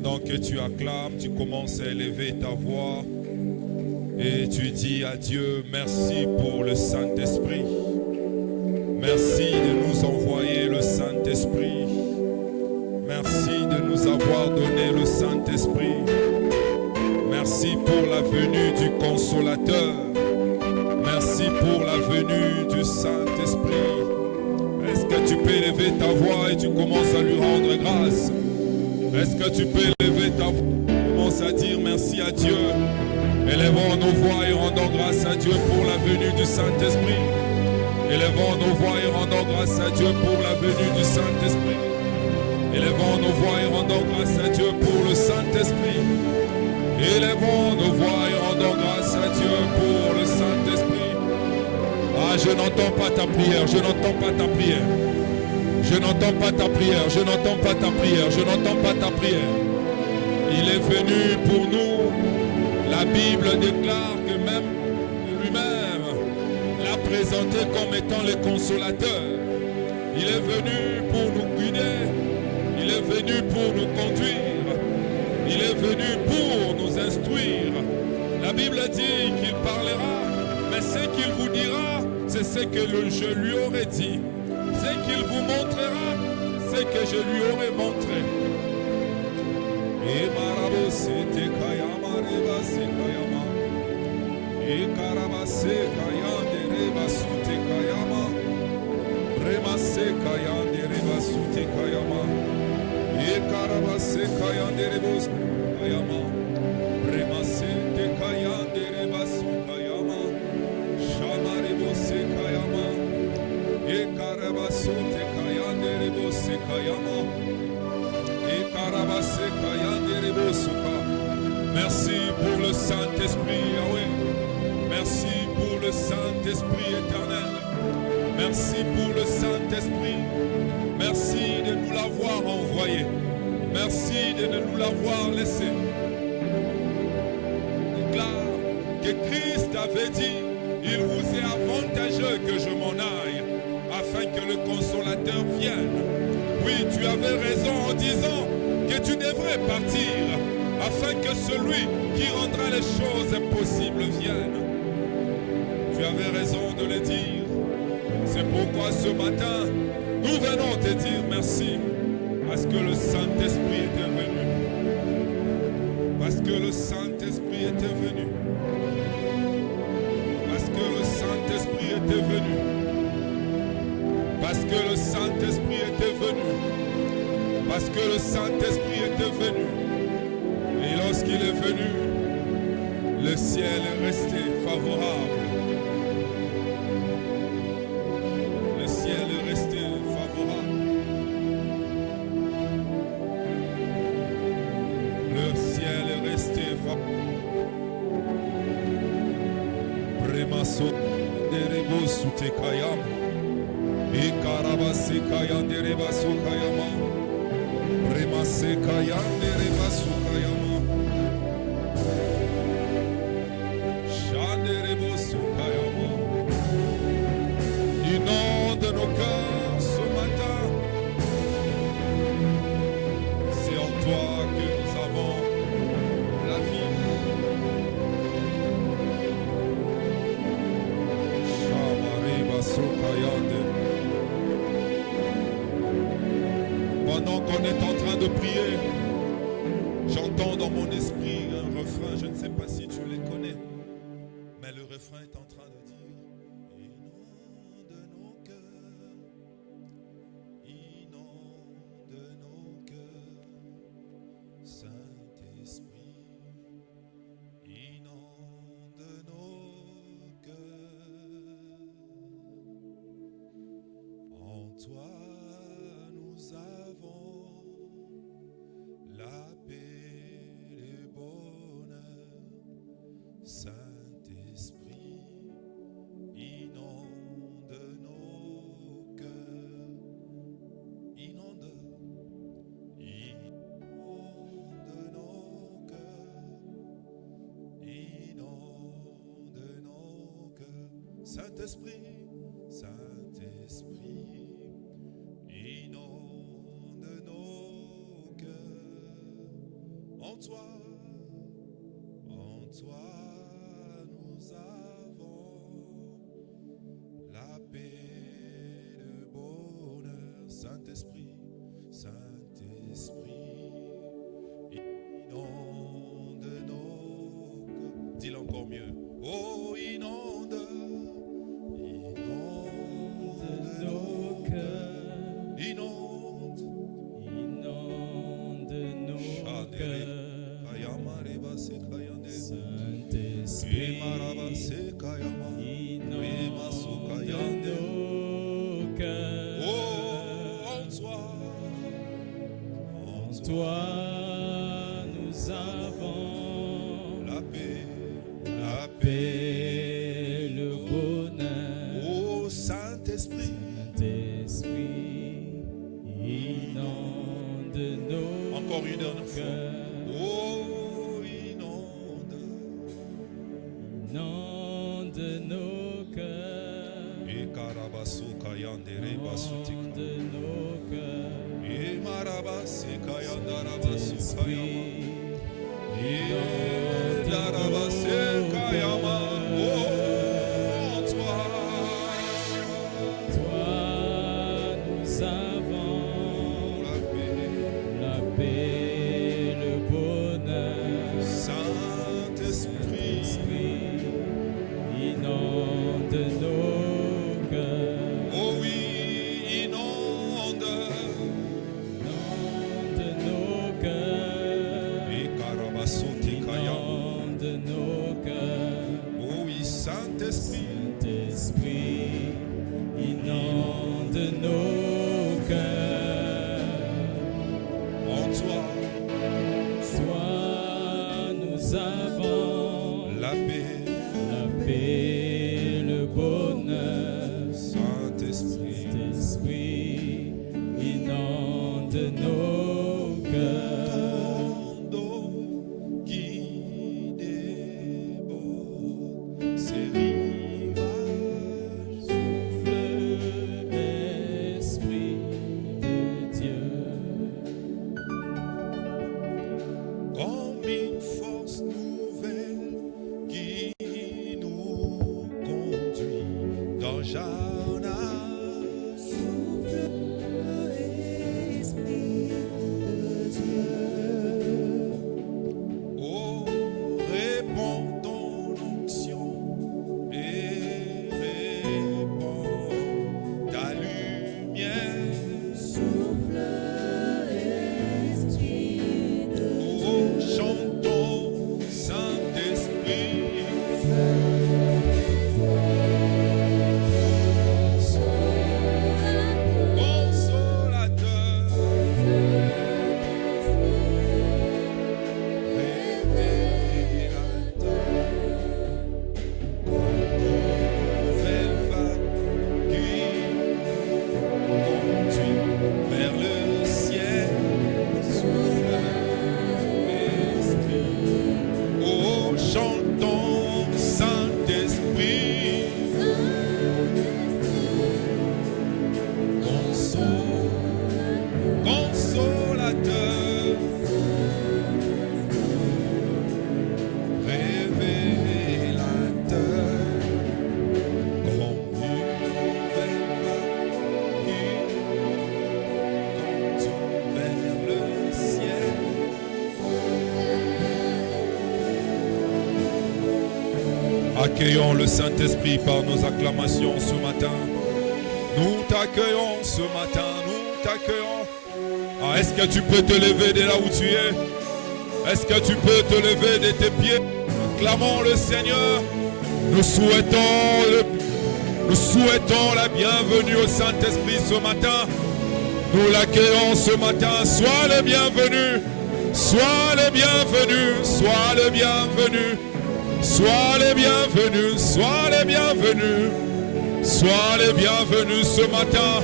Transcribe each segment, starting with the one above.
Pendant que tu acclames, tu commences à élever ta voix et tu dis à Dieu, merci pour le Saint-Esprit. Merci de nous envoyer le Saint-Esprit. Merci de nous avoir donné le Saint-Esprit. Merci pour la venue du Consolateur. Merci pour la venue du Saint-Esprit. Est-ce que tu peux élever ta voix et tu commences à lui rendre grâce? Est-ce que tu peux élever ta voix et commence à dire merci à Dieu? Élevons nos voix et rendons grâce à Dieu pour la venue du Saint-Esprit. Élevons nos voix et rendons grâce à Dieu pour la venue du Saint-Esprit. Élevons nos voix et rendons grâce à Dieu pour le Saint-Esprit. Élevons nos voix et rendons grâce à Dieu pour le Saint-Esprit. Ah, je n'entends pas ta prière, je n'entends pas ta prière. Je n'entends pas ta prière, je n'entends pas ta prière, je n'entends pas ta prière. Il est venu pour nous. La Bible déclare que même lui-même l'a présenté comme étant le consolateur. Il est venu pour nous guider. Il est venu pour nous conduire. Il est venu pour nous instruire. La Bible dit qu'il parlera, mais ce qu'il vous dira, c'est ce que je lui aurais dit. Ce qu'il vous montrera, c'est que je lui aurais montré. Et Marabose te kayama reba se kayama. Et Karabase kayande reba sute kayama. Remase kayande reba sute kayama. Et Karabase kayande reba sute kayama. Remase te kayande reba sute kayama. Shama reba se kayama. Et Karabase te kayande reba se kayama. Merci pour le Saint-Esprit, Yahweh. Merci pour le Saint-Esprit éternel. Merci pour le Saint-Esprit. Merci de nous l'avoir envoyé. Merci de nous l'avoir laissé. Déclare que Christ avait dit, il vous est avantageux que je m'en aille, afin que le Consolateur vienne. Oui, tu avais raison en disant que tu devrais partir afin que celui qui rendra les choses impossibles vienne. Tu avais raison de le dire. C'est pourquoi ce matin, nous venons te dire merci parce que le Saint-Esprit était venu. Parce que le Saint-Esprit était venu. Parce que le Saint-Esprit était venu. Parce que le Saint-Esprit était venu. Parce que le Saint-Esprit était venu. Et lorsqu'il est venu, le ciel est resté favorable. Le ciel est resté favorable. Le ciel est resté favorable. Premaso de rebo sute kayama. E karabase kayande reba su kayama. Remase kayande reba su kayama. Shande rebo su kayama. Inonde nos cœurs ce matin. C'est en toi que nous avons la vie. Shama reba su kayande. Pendant qu'on est en train de prier, j'entends dans mon esprit un refrain, je ne sais pas si tu les connais, mais le refrain est en train de dire inonde nos cœurs, Saint-Esprit, inonde nos cœurs, en toi nous avons la paix, le bonheur. Saint-Esprit, inonde nos cœurs. Inonde nos cœurs. Inonde nos cœurs. Saint-Esprit, Saint-Esprit. Inonde nos cœurs, nous avons la paix, le bonheur. Saint-Esprit, Saint-Esprit, inonde nos cœurs. Dis-le encore mieux. Oh, inonde nos cœurs. Inonde nos cœurs. Saint-Esprit, inonde nos cœurs. Oh, en toi nous avons la paix, le bonheur. Oh, Saint-Esprit, inonde nos cœurs. Encore une dernière fois. Oh, inonde nos cœurs. Et Karabasuka Yandere Basutika. Inonde nos cœurs. Et Marabase Kayandarabasuka Yama. Et Darabase Kayama. Oh, toi nous avons la paix, le bonheur. Saint-Esprit, inonde nos cœurs. Oh oui, inonde nos cœurs. Et Karabasoti Kayam. Inonde nos cœurs. Oh oui, Saint-Esprit, inonde nos cœurs. En toi nous avons la paix, le bonheur. Saint-Esprit, inonde nos cœurs. Ton dos qui déborde ces rivages. Souffle, Esprit de Dieu. Comme une force nouvelle qui nous conduit dans Jana. Souffle, Esprit de Dieu. Oh, répands ton onction et répands ta lumière. Souffle, Esprit de Dieu. Oh, chantons, Saint-Esprit. Consolateur, révélateur, nouvelle vague qui conduit vers le ciel. Souffle, Esprit. Oh, chantons, Saint-Esprit. Consolateur, révélateur, comme nouvelle vague qui conduit vers le ciel. Accueillons le Saint-Esprit par nos acclamations ce matin. Nous t'accueillons ce matin, nous t'accueillons. Ah, est-ce que tu peux te lever de là où tu es? Est-ce que tu peux te lever de tes pieds? Acclamons le Seigneur. Nous souhaitons la bienvenue au Saint-Esprit ce matin. Nous l'accueillons ce matin. Sois le bienvenu. Sois le bienvenu. Sois le bienvenu. Sois le bienvenu. Sois le bienvenu. Sois le bienvenu ce matin.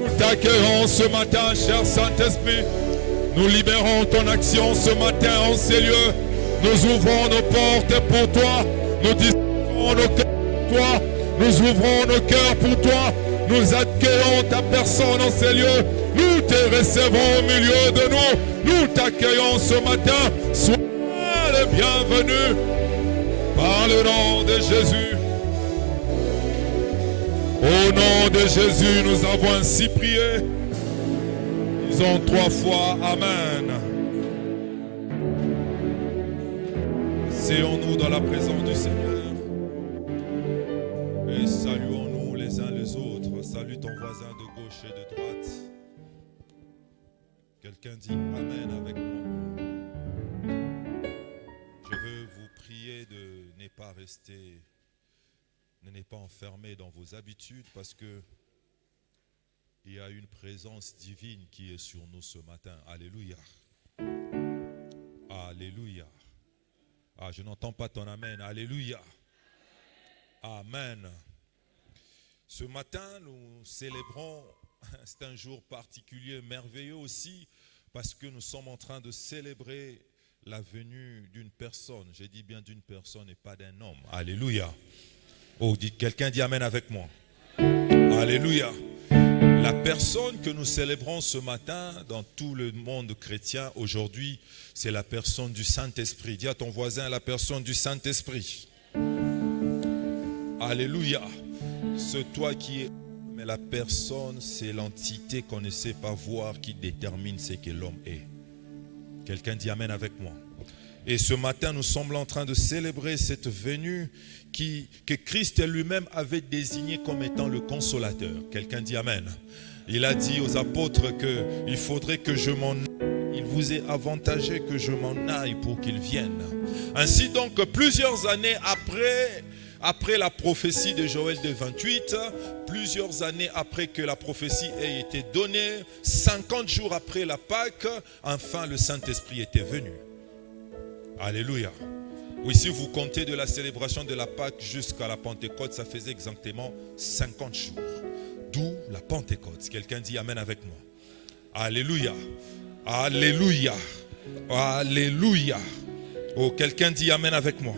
Nous t'accueillons ce matin, cher Saint-Esprit. Nous libérons ton action ce matin en ces lieux. Nous ouvrons nos portes pour toi. Nous disposons nos cœurs pour toi. Nous ouvrons nos cœurs pour toi. Nous accueillons ta personne en ces lieux. Nous te recevons au milieu de nous. Nous t'accueillons ce matin. Sois le bienvenu par le nom de Jésus. Au nom de Jésus, nous avons ainsi prié. Disons 3 fois Amen. Asseyons-nous dans la présence du Seigneur et saluons-nous les uns les autres. Salue ton voisin de gauche et de droite. Quelqu'un dit Amen avec moi. Je veux vous prier de ne pas rester, ne pas enfermé dans vos habitudes, parce que il y a une présence divine qui est sur nous ce matin. Alléluia. Alléluia. Ah, je n'entends pas ton Amen. Alléluia. Amen. Ce matin, nous célébrons, c'est un jour particulier, merveilleux aussi, parce que nous sommes en train de célébrer la venue d'une personne. J'ai dit bien d'une personne et pas d'un homme. Alléluia. Oh, quelqu'un dit Amen avec moi. Alléluia. La personne que nous célébrons ce matin dans tout le monde chrétien aujourd'hui, c'est la personne du Saint-Esprit. Dis à ton voisin, la personne du Saint-Esprit. Alléluia. C'est toi qui es, mais la personne, c'est l'entité qu'on ne sait pas voir qui détermine ce que l'homme est. Quelqu'un dit Amen avec moi. Et ce matin, nous sommes en train de célébrer cette venue que Christ lui-même avait désigné comme étant le consolateur. Quelqu'un dit Amen. Il a dit aux apôtres qu'il faudrait que je m'en aille. Il vous est avantagé que je m'en aille pour qu'il vienne. Ainsi donc, plusieurs années après la prophétie de Joël de 28, plusieurs années après que la prophétie ait été donnée, 50 jours après la Pâque, enfin le Saint-Esprit était venu. Alléluia. Oui, si vous comptez de la célébration de la Pâque jusqu'à la Pentecôte, ça faisait exactement 50 jours. D'où la Pentecôte. Quelqu'un dit Amen avec moi. Alléluia. Alléluia. Alléluia. Oh, quelqu'un dit Amen avec moi.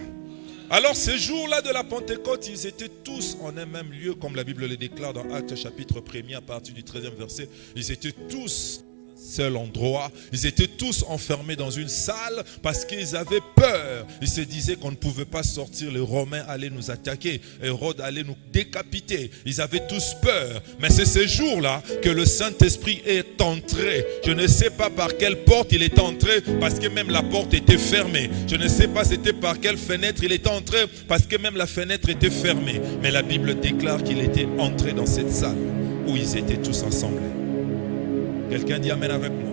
Alors ces jours-là de la Pentecôte, ils étaient tous en un même lieu, comme la Bible le déclare dans Actes chapitre 1er à partir du 13e verset. Ils étaient tous seul endroit, ils étaient tous enfermés dans une salle parce qu'ils avaient peur. Ils se disaient qu'on ne pouvait pas sortir, les Romains allaient nous attaquer, Hérode allait nous décapiter. Ils avaient tous peur. Mais c'est ce jour-là que le Saint-Esprit est entré. Je ne sais pas par quelle porte il est entré parce que même la porte était fermée. Je ne sais pas c'était par quelle fenêtre il est entré parce que même la fenêtre était fermée. Mais la Bible déclare qu'il était entré dans cette salle où ils étaient tous ensemble. Quelqu'un dit Amen avec moi.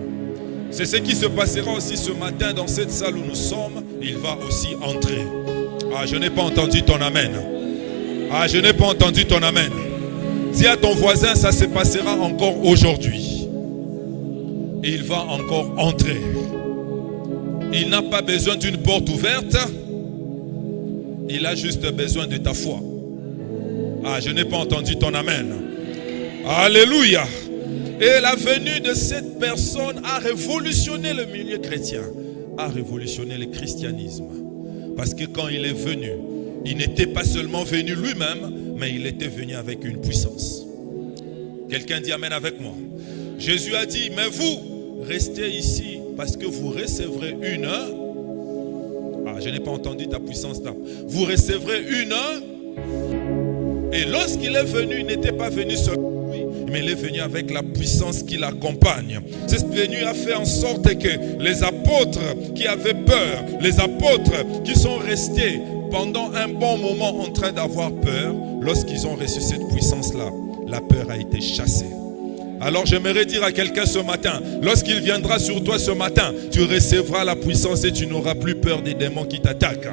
C'est ce qui se passera aussi ce matin dans cette salle où nous sommes. Il va aussi entrer. Ah, je n'ai pas entendu ton Amen. Ah, je n'ai pas entendu ton Amen. Dis à ton voisin, ça se passera encore aujourd'hui. Il va encore entrer. Il n'a pas besoin d'une porte ouverte. Il a juste besoin de ta foi. Ah, je n'ai pas entendu ton Amen. Alléluia. Et la venue de cette personne a révolutionné le milieu chrétien, a révolutionné le christianisme. Parce que quand il est venu, il n'était pas seulement venu lui-même, mais il était venu avec une puissance. Quelqu'un dit Amen avec moi. Jésus a dit, mais vous, restez ici parce que vous recevrez une... Ah, je n'ai pas entendu ta puissance là. Vous recevrez une... Et lorsqu'il est venu, il n'était pas venu seul. Mais il est venu avec la puissance qui l'accompagne. C'est venu à faire en sorte que les apôtres qui avaient peur, les apôtres qui sont restés pendant un bon moment en train d'avoir peur, lorsqu'ils ont reçu cette puissance-là, la peur a été chassée. Alors j'aimerais dire à quelqu'un ce matin, lorsqu'il viendra sur toi ce matin, tu recevras la puissance et tu n'auras plus peur des démons qui t'attaquent.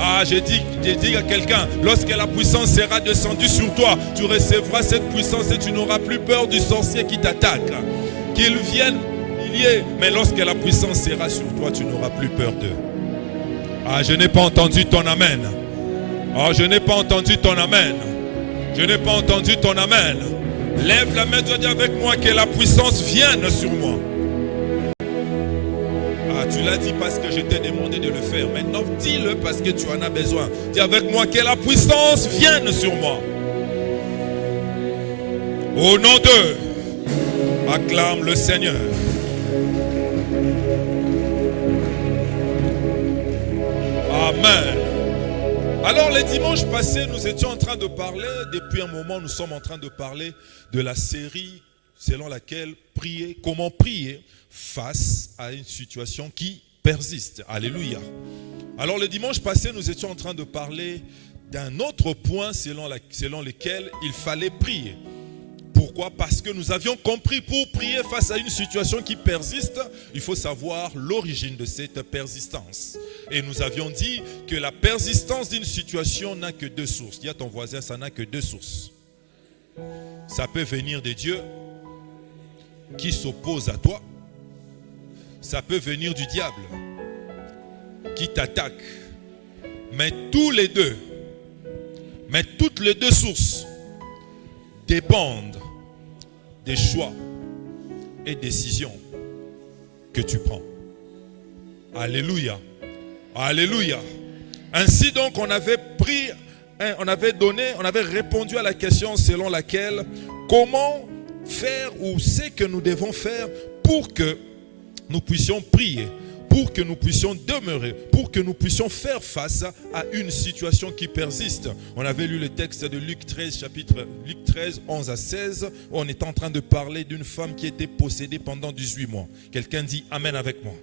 Ah, j'ai dit à quelqu'un, lorsque la puissance sera descendue sur toi, tu recevras cette puissance et tu n'auras plus peur du sorcier qui t'attaque. Qu'il vienne milliers, mais lorsque la puissance sera sur toi, tu n'auras plus peur d'eux. Ah, je n'ai pas entendu ton Amen. Ah, je n'ai pas entendu ton Amen. Je n'ai pas entendu ton Amen. Lève la main, dis avec moi que la puissance vienne sur moi. Ah, tu l'as dit parce que je t'ai demandé de le faire. Maintenant, dis-le parce que tu en as besoin. Dis avec moi que la puissance vienne sur moi. Au nom de... Acclame le Seigneur. Amen. Alors les dimanches passés, nous étions en train de parler, depuis un moment nous sommes en train de parler de la série selon laquelle prier, comment prier face à une situation qui persiste. Alléluia. Alors le dimanche passé, nous étions en train de parler d'un autre point selon lequel il fallait prier. Pourquoi? Parce que nous avions compris, pour prier face à une situation qui persiste, il faut savoir l'origine de cette persistance. Et nous avions dit que la persistance d'une situation n'a que deux sources. Dis à ton voisin, ça n'a que deux sources. Ça peut venir de Dieu qui s'oppose à toi. Ça peut venir du diable qui t'attaque. Mais toutes les deux sources dépendent des choix et décisions que tu prends. Alléluia. Alléluia. Ainsi donc, on avait répondu à la question selon laquelle comment faire ou ce que nous devons faire pour que nous puissions prier, pour que nous puissions demeurer, pour que nous puissions faire face à une situation qui persiste. On avait lu le texte de Luc 13, 11 à 16, où on est en train de parler d'une femme qui était possédée pendant 18 mois. Quelqu'un dit Amen avec moi.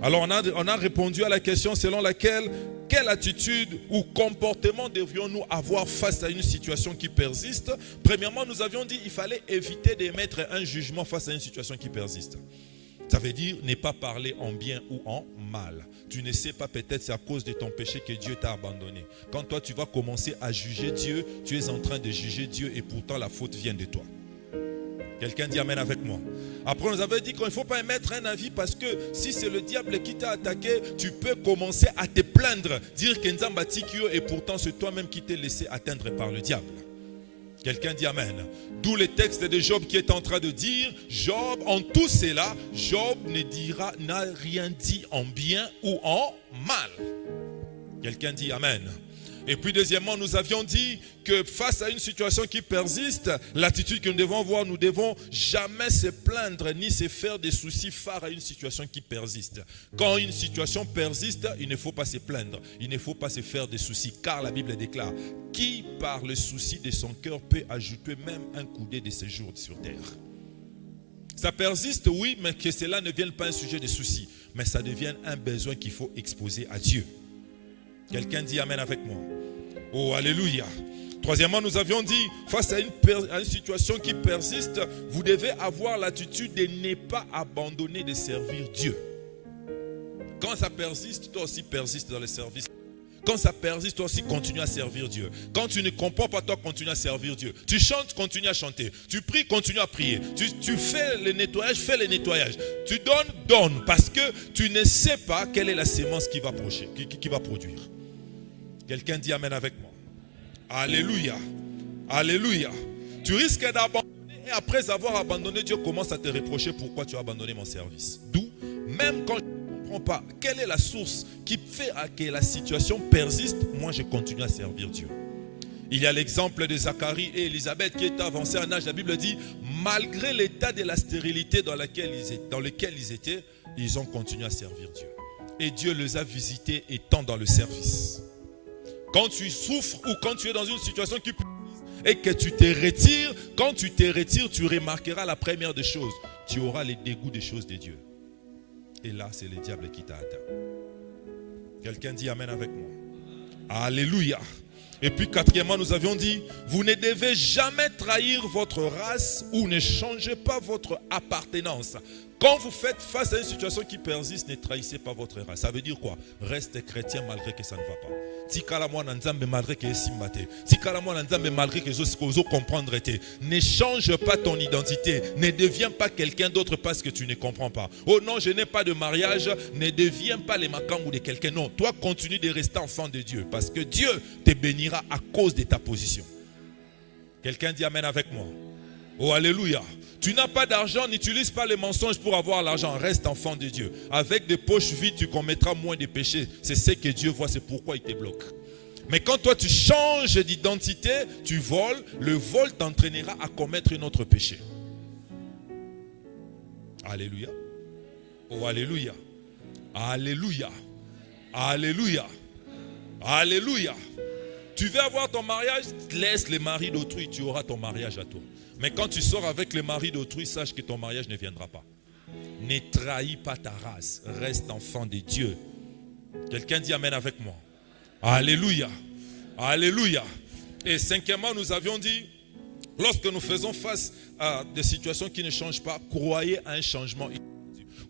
Alors on a répondu à la question selon laquelle, quelle attitude ou comportement devrions-nous avoir face à une situation qui persiste? Premièrement, nous avions dit qu'il fallait éviter d'émettre un jugement face à une situation qui persiste. Ça veut dire ne pas parler en bien ou en mal. Tu ne sais pas, peut-être c'est à cause de ton péché que Dieu t'a abandonné. Quand toi tu vas commencer à juger Dieu, tu es en train de juger Dieu et pourtant la faute vient de toi. Quelqu'un dit Amen avec moi. Après on nous avait dit qu'il ne faut pas émettre un avis parce que si c'est le diable qui t'a attaqué, tu peux commencer à te plaindre, dire que Nzamba tikio et pourtant c'est toi-même qui t'es laissé atteindre par le diable. Quelqu'un dit Amen. D'où le texte de Job qui est en train de dire, Job, en tout cela, Job n'a rien dit en bien ou en mal. Quelqu'un dit Amen. Et puis deuxièmement, nous avions dit que face à une situation qui persiste, l'attitude que nous devons avoir, nous devons jamais se plaindre ni se faire des soucis phares à une situation qui persiste. Quand une situation persiste, il ne faut pas se plaindre, il ne faut pas se faire des soucis, car la Bible déclare, qui par le souci de son cœur peut ajouter même un coudée de séjour sur terre. Ça persiste, oui, mais que cela ne vienne pas un sujet de souci, mais ça devient un besoin qu'il faut exposer à Dieu. Quelqu'un dit Amen avec moi. Oh, alléluia. Troisièmement, nous avions dit, face à une situation qui persiste, vous devez avoir l'attitude de ne pas abandonner de servir Dieu. Quand ça persiste, toi aussi persiste dans le service. Quand ça persiste, toi aussi continue à servir Dieu. Quand tu ne comprends pas, toi continue à servir Dieu. Tu chantes, continue à chanter. Tu pries, continue à prier. Tu fais le nettoyage, fais le nettoyage. Tu donnes, parce que tu ne sais pas quelle est la sémence qui va produire. Quelqu'un dit Amen avec moi. Alléluia. Alléluia. Tu risques d'abandonner et après avoir abandonné, Dieu commence à te reprocher pourquoi tu as abandonné mon service. D'où, même quand je ne comprends pas quelle est la source qui fait que la situation persiste, moi je continue à servir Dieu. Il y a l'exemple de Zacharie et Élisabeth qui étaient avancés en âge. La Bible dit, malgré l'état de la stérilité dans lequel ils étaient, ils ont continué à servir Dieu. Et Dieu les a visités étant dans le service. Quand tu souffres ou quand tu es dans une situation qui persiste et que tu te retires, quand tu te retires, tu remarqueras la première des choses. Tu auras les dégoûts des choses de Dieu. Et là, c'est le diable qui t'a atteint. Quelqu'un dit Amen avec moi. Alléluia. Et puis quatrièmement, nous avions dit, vous ne devez jamais trahir votre race ou ne changez pas votre appartenance. Quand vous faites face à une situation qui persiste, ne trahissez pas votre race. Ça veut dire quoi? Reste chrétien malgré que ça ne va pas. Malgré que ne change pas ton identité. Ne deviens pas quelqu'un d'autre parce que tu ne comprends pas. Oh non, je n'ai pas de mariage. Ne deviens pas les makambou de quelqu'un. Non, toi continue de rester enfant de Dieu parce que Dieu te bénira à cause de ta position. Quelqu'un dit Amen avec moi. Oh alléluia. Tu n'as pas d'argent, n'utilise pas les mensonges pour avoir l'argent. Reste enfant de Dieu. Avec des poches vides, tu commettras moins de péchés. C'est ce que Dieu voit, c'est pourquoi il te bloque. Mais quand toi tu changes d'identité, tu voles, le vol t'entraînera à commettre un autre péché. Alléluia. Oh, alléluia. Alléluia. Alléluia. Alléluia. Tu veux avoir ton mariage, laisse les maris d'autrui, tu auras ton mariage à toi. Mais quand tu sors avec les maris d'autrui, sache que ton mariage ne viendra pas. Ne trahis pas ta race, reste enfant de Dieu. Quelqu'un dit amen avec moi. Alléluia. Alléluia. Et cinquièmement, nous avions dit, lorsque nous faisons face à des situations qui ne changent pas, croyez à un changement.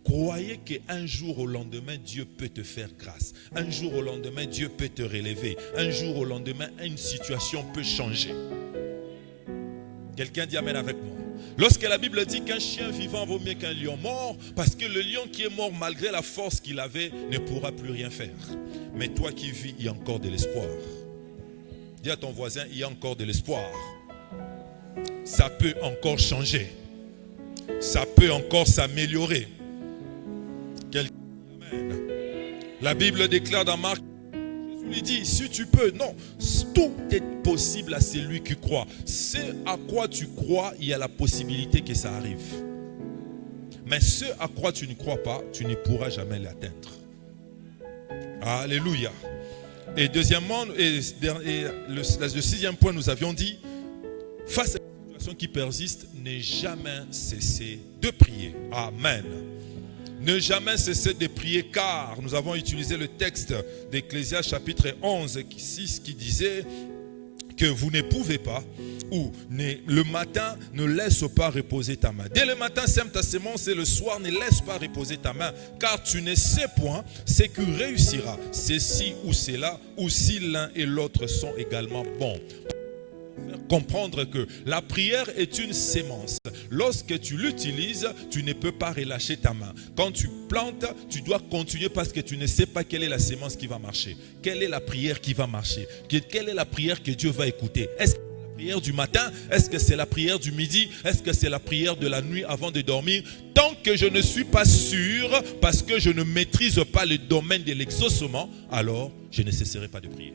Croyez qu'un jour au lendemain, Dieu peut te faire grâce. Un jour au lendemain, Dieu peut te relever. Un jour au lendemain, une situation peut changer. Quelqu'un dit amen avec moi. Lorsque la Bible dit qu'un chien vivant vaut mieux qu'un lion mort, parce que le lion qui est mort, malgré la force qu'il avait, ne pourra plus rien faire. Mais toi qui vis, il y a encore de l'espoir. Dis à ton voisin, il y a encore de l'espoir. Ça peut encore changer. Ça peut encore s'améliorer. Amen. La Bible déclare dans Marc, Jésus lui dit, si tu peux, non, tout est possible à celui qui croit. Ce à quoi tu crois, il y a la possibilité que ça arrive. Mais ce à quoi tu ne crois pas, tu ne pourras jamais l'atteindre. Alléluia. Et deuxièmement, le sixième point, nous avions dit, face à une situation qui persiste, ne jamais cesser de prier. Amen. Ne jamais cesser de prier, car nous avons utilisé le texte d'Ecclésiaste chapitre 11, 6 qui disait que vous ne pouvez pas, ou le matin ne laisse pas reposer ta main. Dès le matin, sème ta semence et le soir ne laisse pas reposer ta main, car tu ne sais point ce qui réussira, ceci ou cela, ou si l'un et l'autre sont également bons. Comprendre que la prière est une sémence. Lorsque tu l'utilises, tu ne peux pas relâcher ta main. Quand tu plantes, tu dois continuer parce que tu ne sais pas quelle est la sémence qui va marcher. Quelle est la prière qui va marcher? Quelle est la prière que Dieu va écouter? Est-ce que c'est la prière du matin? Est-ce que c'est la prière du midi? Est-ce que c'est la prière de la nuit avant de dormir? Tant que je ne suis pas sûr, parce que je ne maîtrise pas le domaine de l'exaucement, alors je ne cesserai pas de prier.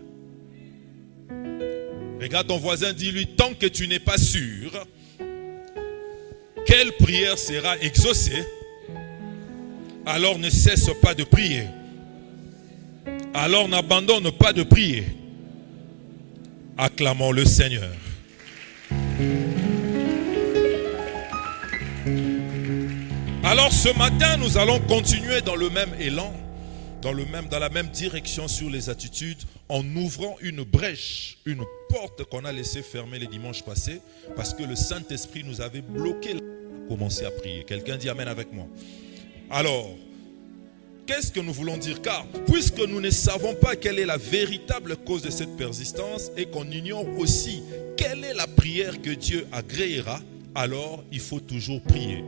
Regarde ton voisin, dis-lui, tant que tu n'es pas sûr quelle prière sera exaucée, alors ne cesse pas de prier. Alors n'abandonne pas de prier. Acclamons le Seigneur. Alors ce matin, nous allons continuer dans le même élan, dans la même direction sur les attitudes, en ouvrant une brèche, une porte qu'on a laissé fermer les dimanches passés, parce que le Saint-Esprit nous avait bloqué à commencer à prier. Quelqu'un dit amen avec moi. Alors, qu'est-ce que nous voulons dire? Car, puisque nous ne savons pas quelle est la véritable cause de cette persistance et qu'on ignore aussi quelle est la prière que Dieu agréera, alors il faut toujours prier,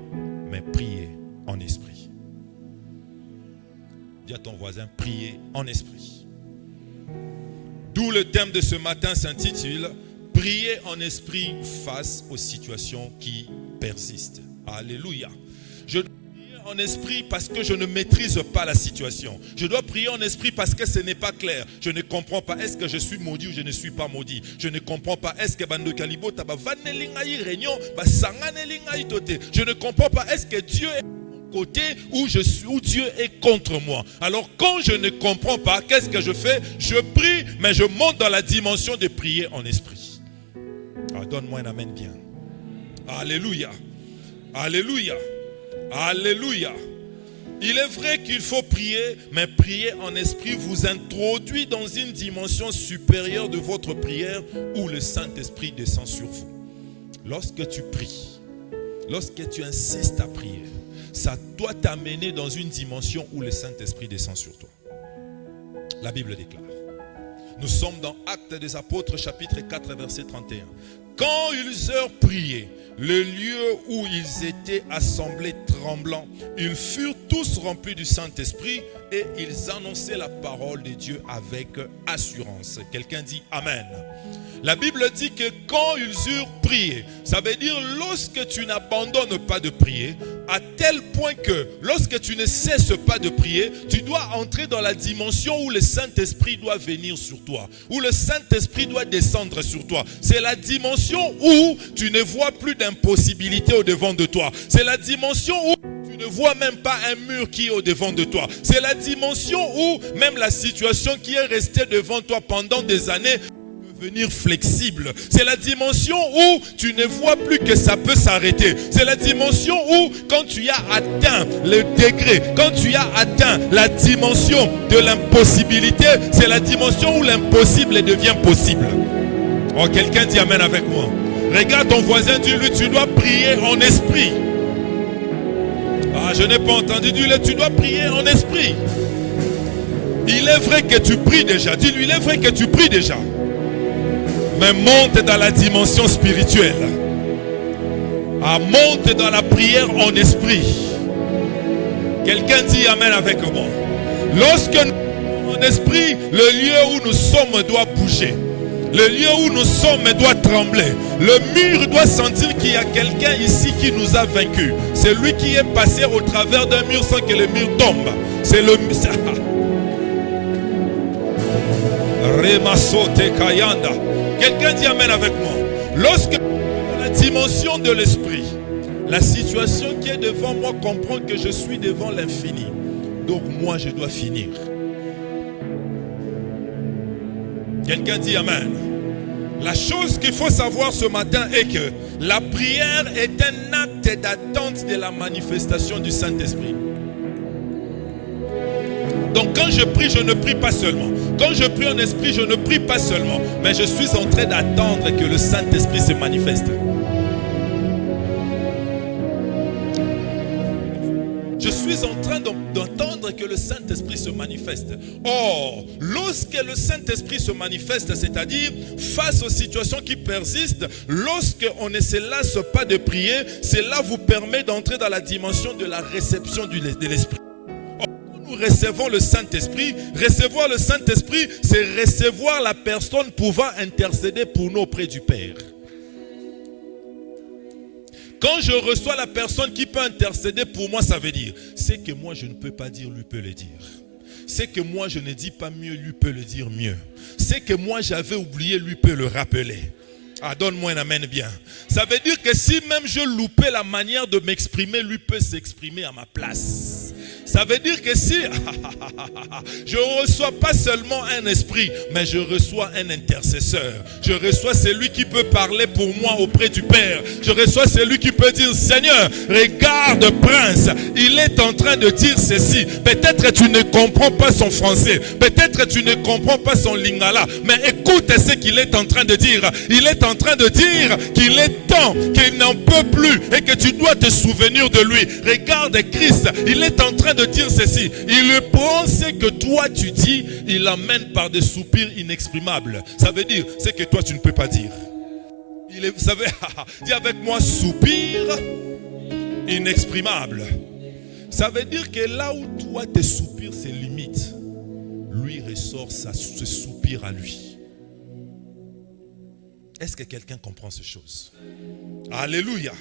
mais prier en esprit. Dis à ton voisin, prier en esprit. D'où le thème de ce matin s'intitule « Prier en esprit face aux situations qui persistent ». Alléluia. Je dois prier en esprit parce que je ne maîtrise pas la situation. Je dois prier en esprit parce que ce n'est pas clair. Je ne comprends pas. Est-ce que je suis maudit ou je ne suis pas maudit? Je ne comprends pas. Est-ce que Bando Kalibo taba vanelingai réunion ba sanganelingai tote? Je ne comprends pas. Est-ce que Dieu est côté où Dieu est contre moi? Alors quand je ne comprends pas, qu'est-ce que je fais? Je prie, mais je monte dans la dimension de prier en esprit. Ah, donne-moi un amen bien. Alléluia. Alléluia. Alléluia. Il est vrai qu'il faut prier, mais prier en esprit vous introduit dans une dimension supérieure de votre prière où le Saint-Esprit descend sur vous. Lorsque tu pries, lorsque tu insistes à prier, ça doit t'amener dans une dimension où le Saint-Esprit descend sur toi. La Bible déclare. Nous sommes dans Actes des Apôtres, chapitre 4, verset 31. Quand ils eurent prié, le lieu où ils étaient assemblés tremblants, ils furent tous remplis du Saint-Esprit et ils annonçaient la parole de Dieu avec assurance. Quelqu'un dit Amen. La Bible dit que quand ils eurent prié, ça veut dire lorsque tu n'abandonnes pas de prier, à tel point que lorsque tu ne cesses pas de prier, tu dois entrer dans la dimension où le Saint-Esprit doit venir sur toi, où le Saint-Esprit doit descendre sur toi. C'est la dimension où tu ne vois plus d'impossibilité au devant de toi. C'est la dimension où tu Tu ne vois même pas un mur qui est au-devant de toi. C'est la dimension où même la situation qui est restée devant toi pendant des années devenir flexible. C'est la dimension où tu ne vois plus que ça peut s'arrêter. C'est la dimension où quand tu as atteint le degré, quand tu as atteint la dimension de l'impossibilité, c'est la dimension où l'impossible devient possible. Oh, quelqu'un dit amen avec moi. Regarde ton voisin, dis-lui, tu dois prier en esprit. Ah, je n'ai pas entendu, dis-lui, tu dois prier en esprit. Il est vrai que tu pries déjà. Dis-lui, il est vrai que tu pries déjà. Mais monte dans la dimension spirituelle. Ah, monte dans la prière en esprit. Quelqu'un dit amen avec moi. Lorsque nous sommes en esprit, le lieu où nous sommes doit bouger. Le lieu où nous sommes doit trembler. Le mur doit sentir qu'il y a quelqu'un ici qui nous a vaincus. C'est lui qui est passé au travers d'un mur sans que le mur tombe. C'est le Remasote Kayanda. Quelqu'un dit amen avec moi. Lorsque dans la dimension de l'esprit, la situation qui est devant moi comprend que je suis devant l'infini. Donc moi je dois finir. Quelqu'un dit amen. La chose qu'il faut savoir ce matin est que la prière est un acte d'attente de la manifestation du Saint-Esprit. Donc quand je prie, je ne prie pas seulement. Quand je prie en esprit, je ne prie pas seulement. Mais je suis en train d'attendre que le Saint-Esprit se manifeste. Je suis en train d'entendre que le Saint-Esprit se manifeste. Or, lorsque le Saint-Esprit se manifeste, c'est-à-dire face aux situations qui persistent, lorsqu'on ne se lasse pas de prier, cela vous permet d'entrer dans la dimension de la réception de l'Esprit. Nous recevons le Saint-Esprit. Recevoir le Saint-Esprit, c'est recevoir la personne pouvant intercéder pour nous auprès du Père. Quand je reçois la personne qui peut intercéder pour moi, ça veut dire, c'est que moi je ne peux pas dire, lui peut le dire. C'est que moi je ne dis pas mieux, lui peut le dire mieux. C'est que moi j'avais oublié, lui peut le rappeler. Ah, donne-moi un amen bien. Ça veut dire que si même je loupais la manière de m'exprimer, lui peut s'exprimer à ma place. Ça veut dire que si je ne reçois pas seulement un esprit, mais je reçois un intercesseur. Je reçois celui qui peut parler pour moi auprès du Père. Je reçois celui qui peut dire, Seigneur, regarde prince, il est en train de dire ceci. Peut-être tu ne comprends pas son français. Peut-être tu ne comprends pas son lingala. Mais écoute ce qu'il est en train de dire. Il est en train de dire qu'il est temps, qu'il n'en peut plus et que tu dois te souvenir de lui. Regarde Christ, il est en train de dire ceci. Il prend ce que toi tu dis, il l'amène par des soupirs inexprimables. Ça veut dire ce que toi tu ne peux pas dire. Ça veut dis avec moi, soupir inexprimable. Ça veut dire que là où toi tes soupirs c'est limite, lui ressort ce soupir à lui. Est-ce que quelqu'un comprend ces choses? Alléluia.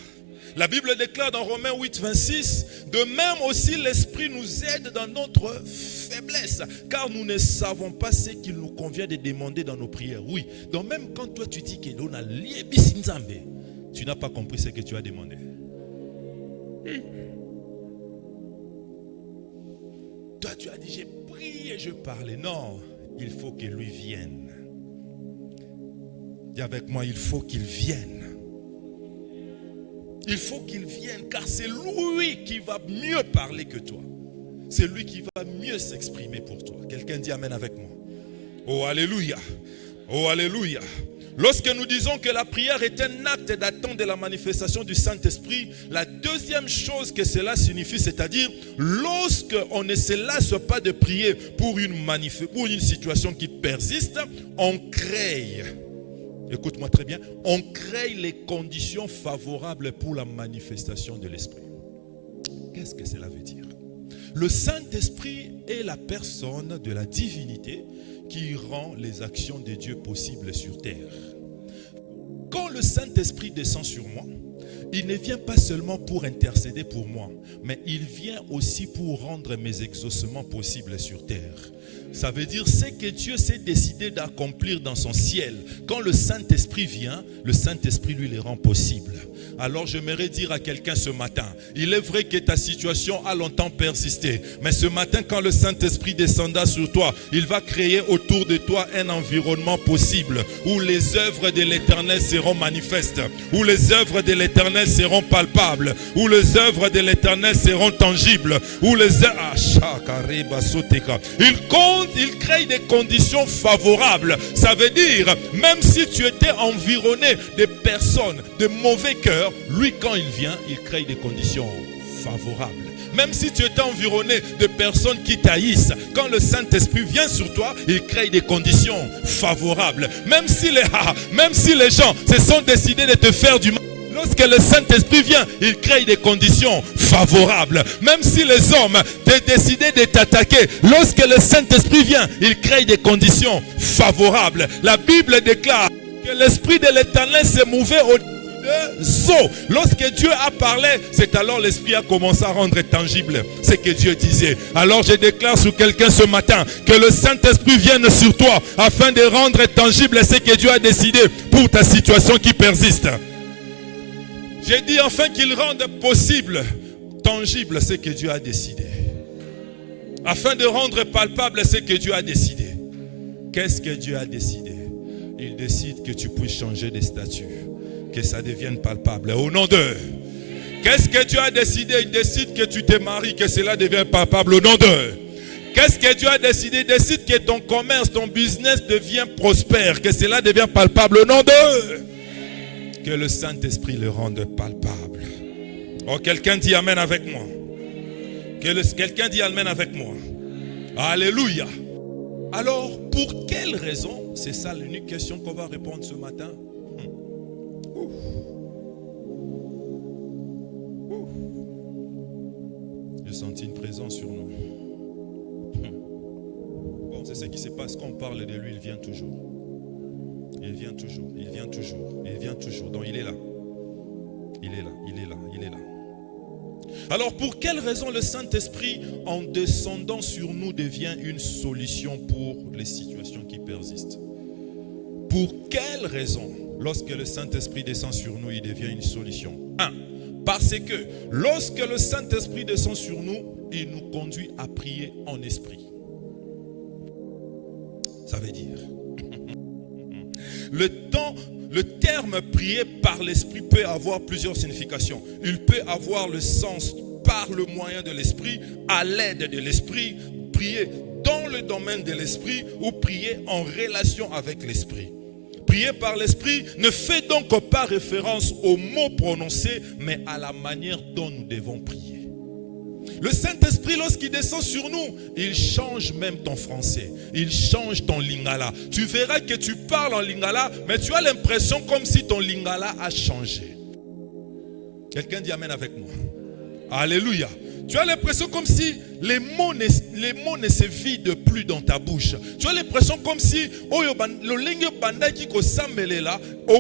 La Bible déclare dans Romains 8, 26, de même aussi l'Esprit nous aide dans notre faiblesse, car nous ne savons pas ce qu'il nous convient de demander dans nos prières. Oui, donc même quand toi tu dis que tu n'as pas compris ce que tu as demandé. Toi tu as dit, j'ai prié et je parlais. Non, il faut que lui vienne. Dis avec moi, il faut qu'il vienne. Il faut qu'il vienne, car c'est lui qui va mieux parler que toi. C'est lui qui va mieux s'exprimer pour toi. Quelqu'un dit amen avec moi. Oh alléluia. Oh alléluia. Lorsque nous disons que la prière est un acte d'attente de la manifestation du Saint-Esprit, la deuxième chose que cela signifie, c'est-à-dire lorsqu'on ne se lasse pas de prier pour une situation qui persiste, on crée. Écoute-moi très bien, on crée les conditions favorables pour la manifestation de l'Esprit. Qu'est-ce que cela veut dire? Le Saint-Esprit est la personne de la divinité qui rend les actions de Dieu possibles sur terre. Quand le Saint-Esprit descend sur moi, il ne vient pas seulement pour intercéder pour moi, mais il vient aussi pour rendre mes exaucements possibles sur terre. Ça veut dire ce que Dieu s'est décidé d'accomplir dans son ciel. Quand le Saint-Esprit vient, le Saint-Esprit lui les rend possibles. Alors j'aimerais dire à quelqu'un ce matin, il est vrai que ta situation a longtemps persisté, mais ce matin quand le Saint-Esprit descendra sur toi, il va créer autour de toi un environnement possible où les œuvres de l'Éternel seront manifestes, où les œuvres de l'Éternel seront palpables, où les œuvres de l'Éternel seront tangibles, où les il crée des conditions favorables. Ça veut dire, même si tu étais environné de personnes de mauvais cœur, lui quand il vient, il crée des conditions favorables. Même si tu étais environné de personnes qui t'haïssent, quand le Saint-Esprit vient sur toi, il crée des conditions favorables. Même si les gens se sont décidés de te faire du mal, lorsque le Saint-Esprit vient, il crée des conditions favorables. Même si les hommes ont décidé de t'attaquer, lorsque le Saint-Esprit vient, il crée des conditions favorables. La Bible déclare que l'Esprit de l'Éternel s'est mouvé au-dessus des eaux. Lorsque Dieu a parlé, c'est alors l'Esprit a commencé à rendre tangible ce que Dieu disait. Alors je déclare sur quelqu'un ce matin que le Saint-Esprit vienne sur toi afin de rendre tangible ce que Dieu a décidé pour ta situation qui persiste. J'ai dit enfin qu'il rende possible, tangible ce que Dieu a décidé. Afin de rendre palpable ce que Dieu a décidé. Qu'est-ce que Dieu a décidé? Il décide que tu puisses changer de statut, que ça devienne palpable. Au nom de... Qu'est-ce que Dieu a décidé? Il décide que tu te maries, que cela devienne palpable. Au nom de... Qu'est-ce que Dieu a décidé? Il décide que ton commerce, ton business devient prospère, que cela devienne palpable. Au nom de... Que le Saint-Esprit le rende palpable. Oh, quelqu'un dit Amen avec moi. Quelqu'un dit Amen avec moi. Alléluia. Alors, pour quelle raison? C'est ça l'unique question qu'on va répondre ce matin. J'ai senti une présence sur nous. Bon, c'est ce qui se passe quand on parle de lui, il vient toujours. Il vient toujours, il vient toujours, il vient toujours. Donc il est là. Il est là, il est là, il est là. Alors pour quelle raison le Saint-Esprit en descendant sur nous devient une solution pour les situations qui persistent? Pour quelle raison lorsque le Saint-Esprit descend sur nous, il devient une solution? 1. Parce que lorsque le Saint-Esprit descend sur nous, il nous conduit à prier en esprit. Ça veut dire... Le terme prier par l'esprit peut avoir plusieurs significations. Il peut avoir le sens par le moyen de l'esprit, à l'aide de l'esprit, prier dans le domaine de l'esprit ou prier en relation avec l'esprit. Prier par l'esprit ne fait donc pas référence aux mots prononcés, mais à la manière dont nous devons prier. Le Saint-Esprit, lorsqu'il descend sur nous, il change même ton français. Il change ton lingala. Tu verras que tu parles en lingala, mais tu as l'impression comme si ton lingala a changé. Quelqu'un dit Amen avec moi. Alléluia. Tu as l'impression comme si les mots ne se vident plus dans ta bouche. Tu as l'impression comme si au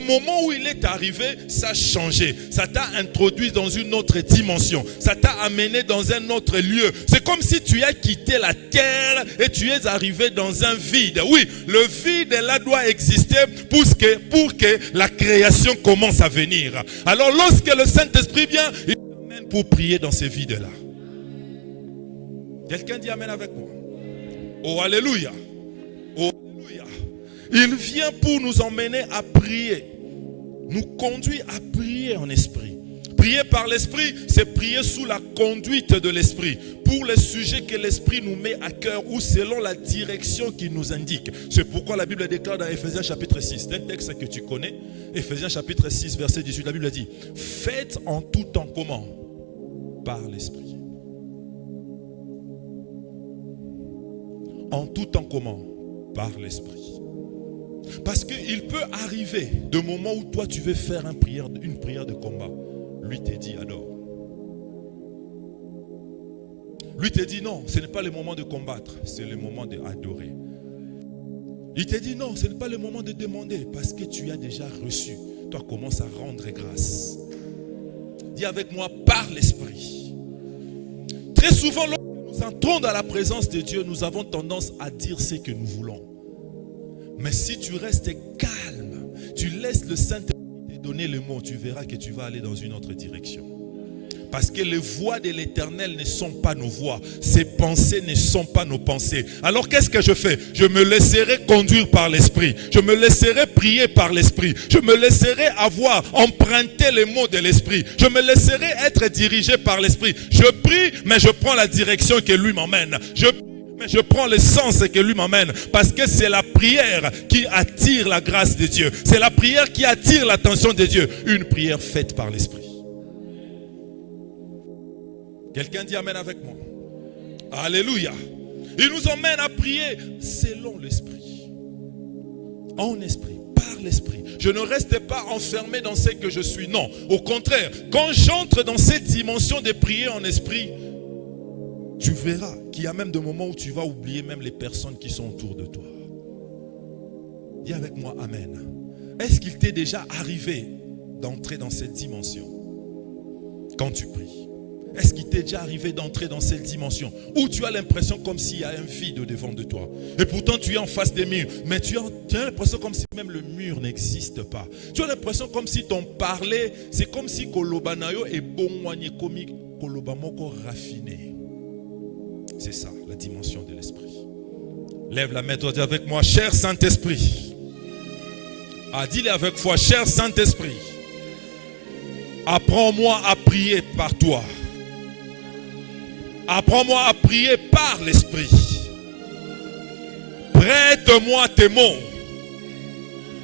moment où il est arrivé, ça a changé. Ça t'a introduit dans une autre dimension. Ça t'a amené dans un autre lieu. C'est comme si tu as quitté la terre et tu es arrivé dans un vide. Oui, le vide là doit exister pour que la création commence à venir. Alors lorsque le Saint-Esprit vient, il t'amène pour prier dans ces vides-là. Quelqu'un dit Amen avec moi. Oh, alléluia. Oh, alléluia. Il vient pour nous emmener à prier. Nous conduit à prier en esprit. Prier par l'esprit, c'est prier sous la conduite de l'esprit. Pour les sujets que l'esprit nous met à cœur ou selon la direction qu'il nous indique. C'est pourquoi la Bible déclare dans Ephésiens chapitre 6. C'est un texte que tu connais. Ephésiens chapitre 6 verset 18. La Bible dit, faites en tout temps comment? Par l'esprit. En tout temps comment? Par l'esprit. Parce qu'il peut arriver de moment où toi tu veux faire une prière de combat. Lui te dit adore. Lui te dit non, ce n'est pas le moment de combattre, c'est le moment d'adorer. Il te dit non, ce n'est pas le moment de demander parce que tu as déjà reçu. Toi commence à rendre grâce. Dis avec moi, par l'Esprit. Très souvent, lorsque nous entrons dans la présence de Dieu, nous avons tendance à dire ce que nous voulons. Mais si tu restes calme, tu laisses le Saint-Esprit te donner le mot, tu verras que tu vas aller dans une autre direction. Parce que les voies de l'Éternel ne sont pas nos voies. Ses pensées ne sont pas nos pensées. Alors qu'est-ce que je fais? Je me laisserai conduire par l'Esprit. Je me laisserai prier par l'Esprit. Je me laisserai emprunter les mots de l'Esprit. Je me laisserai être dirigé par l'Esprit. Je prie, mais je prends la direction que lui m'emmène. Mais je prends le sens que lui m'emmène. Parce que c'est la prière qui attire la grâce de Dieu. C'est la prière qui attire l'attention de Dieu. Une prière faite par l'Esprit. Quelqu'un dit amen avec moi. Alléluia. Il nous emmène à prier selon l'Esprit. En esprit, par l'Esprit. Je ne reste pas enfermé dans ce que je suis. Non, au contraire, quand j'entre dans cette dimension de prier en esprit, tu verras qu'il y a même des moments où tu vas oublier même les personnes qui sont autour de toi. Dis avec moi amen. Est-ce qu'il t'est déjà arrivé d'entrer dans cette dimension quand tu pries? Est-ce qu'il t'est déjà arrivé d'entrer dans cette dimension où tu as l'impression comme s'il y a un vide devant de toi? Et pourtant tu es en face des murs, mais tu as l'impression comme si même le mur n'existe pas. Tu as l'impression comme si ton parler, c'est comme si kolobanayo est bon komi kolobamoko raffiné. C'est ça, la dimension de l'esprit. Lève la main, toi, dis avec moi, cher Saint-Esprit. Dis-le avec foi, cher Saint-Esprit. Apprends-moi à prier par toi. Apprends-moi à prier par l'Esprit. Prête-moi tes mots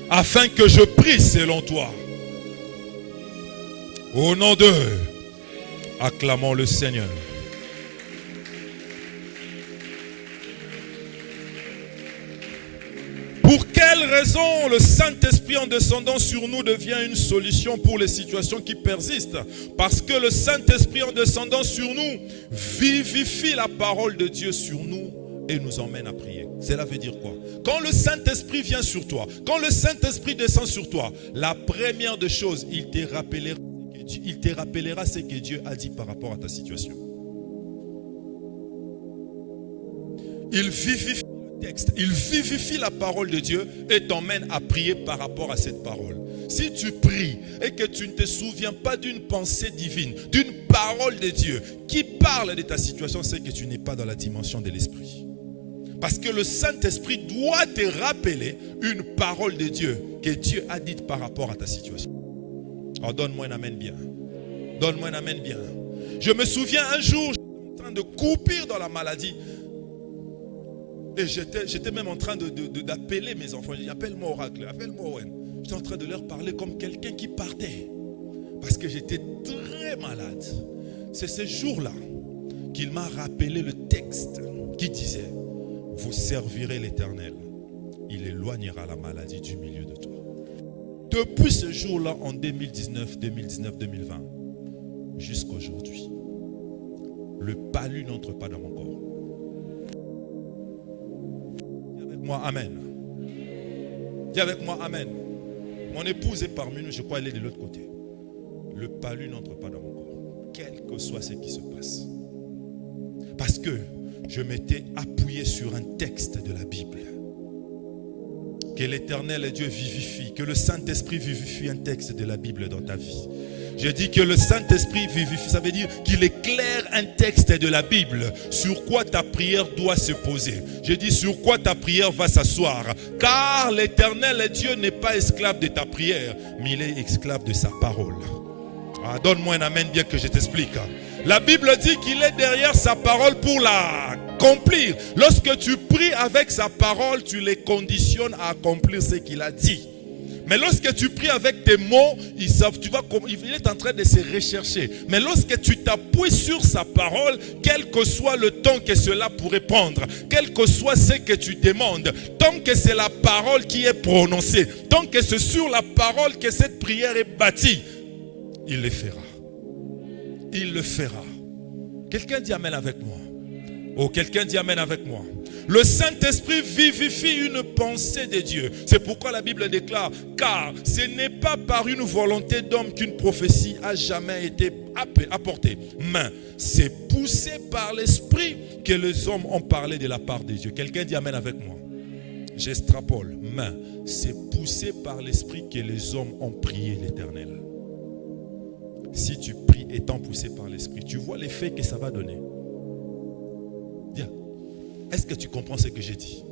afin que je prie selon toi. Au nom de, acclamons le Seigneur. Pour quelle raison le Saint-Esprit en descendant sur nous devient une solution pour les situations qui persistent? Parce que le Saint-Esprit en descendant sur nous vivifie la parole de Dieu sur nous et nous emmène à prier. Cela veut dire quoi? Quand le Saint-Esprit vient sur toi, quand le Saint-Esprit descend sur toi, la première des choses, il te rappellera ce que Dieu a dit par rapport à ta situation. Il vivifie texte. Il vivifie la parole de Dieu et t'emmène à prier par rapport à cette parole. Si tu pries et que tu ne te souviens pas d'une pensée divine, d'une parole de Dieu qui parle de ta situation, c'est que tu n'es pas dans la dimension de l'esprit. Parce que le Saint-Esprit doit te rappeler une parole de Dieu que Dieu a dite par rapport à ta situation. Oh, donne-moi un amen bien. Donne-moi un amen bien. Je me souviens un jour, j'étais en train de croupir dans la maladie. Et j'étais même en train d'appeler mes enfants. J'ai dit, appelle-moi Oracle, appelle-moi Owen. J'étais en train de leur parler comme quelqu'un qui partait. Parce que j'étais très malade. C'est ce jour-là qu'il m'a rappelé le texte qui disait, vous servirez l'Éternel. Il éloignera la maladie du milieu de toi. Depuis ce jour-là, en 2019, 2020, jusqu'à aujourd'hui, le palu n'entre pas dans mon corps. Moi, amen. Dis avec moi, amen. Mon épouse est parmi nous, je crois qu'elle est de l'autre côté. Le palu n'entre pas dans mon corps, quel que soit ce qui se passe. Parce que je m'étais appuyé sur un texte de la Bible. Que l'Éternel et Dieu vivifie, que le Saint-Esprit vivifie un texte de la Bible dans ta vie. Je dis que le Saint-Esprit vivifie, ça veut dire qu'il éclaire un texte de la Bible sur quoi ta prière doit se poser. Je dis sur quoi ta prière va s'asseoir. Car l'Éternel Dieu n'est pas esclave de ta prière, mais il est esclave de sa parole. Donne-moi un amen bien que je t'explique. La Bible dit qu'il est derrière sa parole pour l'accomplir. Lorsque tu pries avec sa parole, tu les conditionnes à accomplir ce qu'il a dit. Mais lorsque tu pries avec tes mots, il est en train de se rechercher. Mais lorsque tu t'appuies sur sa parole, quel que soit le temps que cela pourrait prendre, quel que soit ce que tu demandes, tant que c'est la parole qui est prononcée, tant que c'est sur la parole que cette prière est bâtie, il le fera. Il le fera. Quelqu'un dit amen avec moi. Oh, quelqu'un dit amen avec moi. Le Saint-Esprit vivifie une pensée de Dieu. C'est pourquoi la Bible déclare, car ce n'est pas par une volonté d'homme qu'une prophétie a jamais été apporté. Mais c'est poussé par l'esprit que les hommes ont parlé de la part de Dieu. Quelqu'un dit amen avec moi. J'extrapole. Mais c'est poussé par l'esprit que les hommes ont prié l'Éternel. Si tu pries étant poussé par l'esprit, tu vois l'effet que ça va donner. Bien. Est-ce que tu comprends ce que j'ai dit?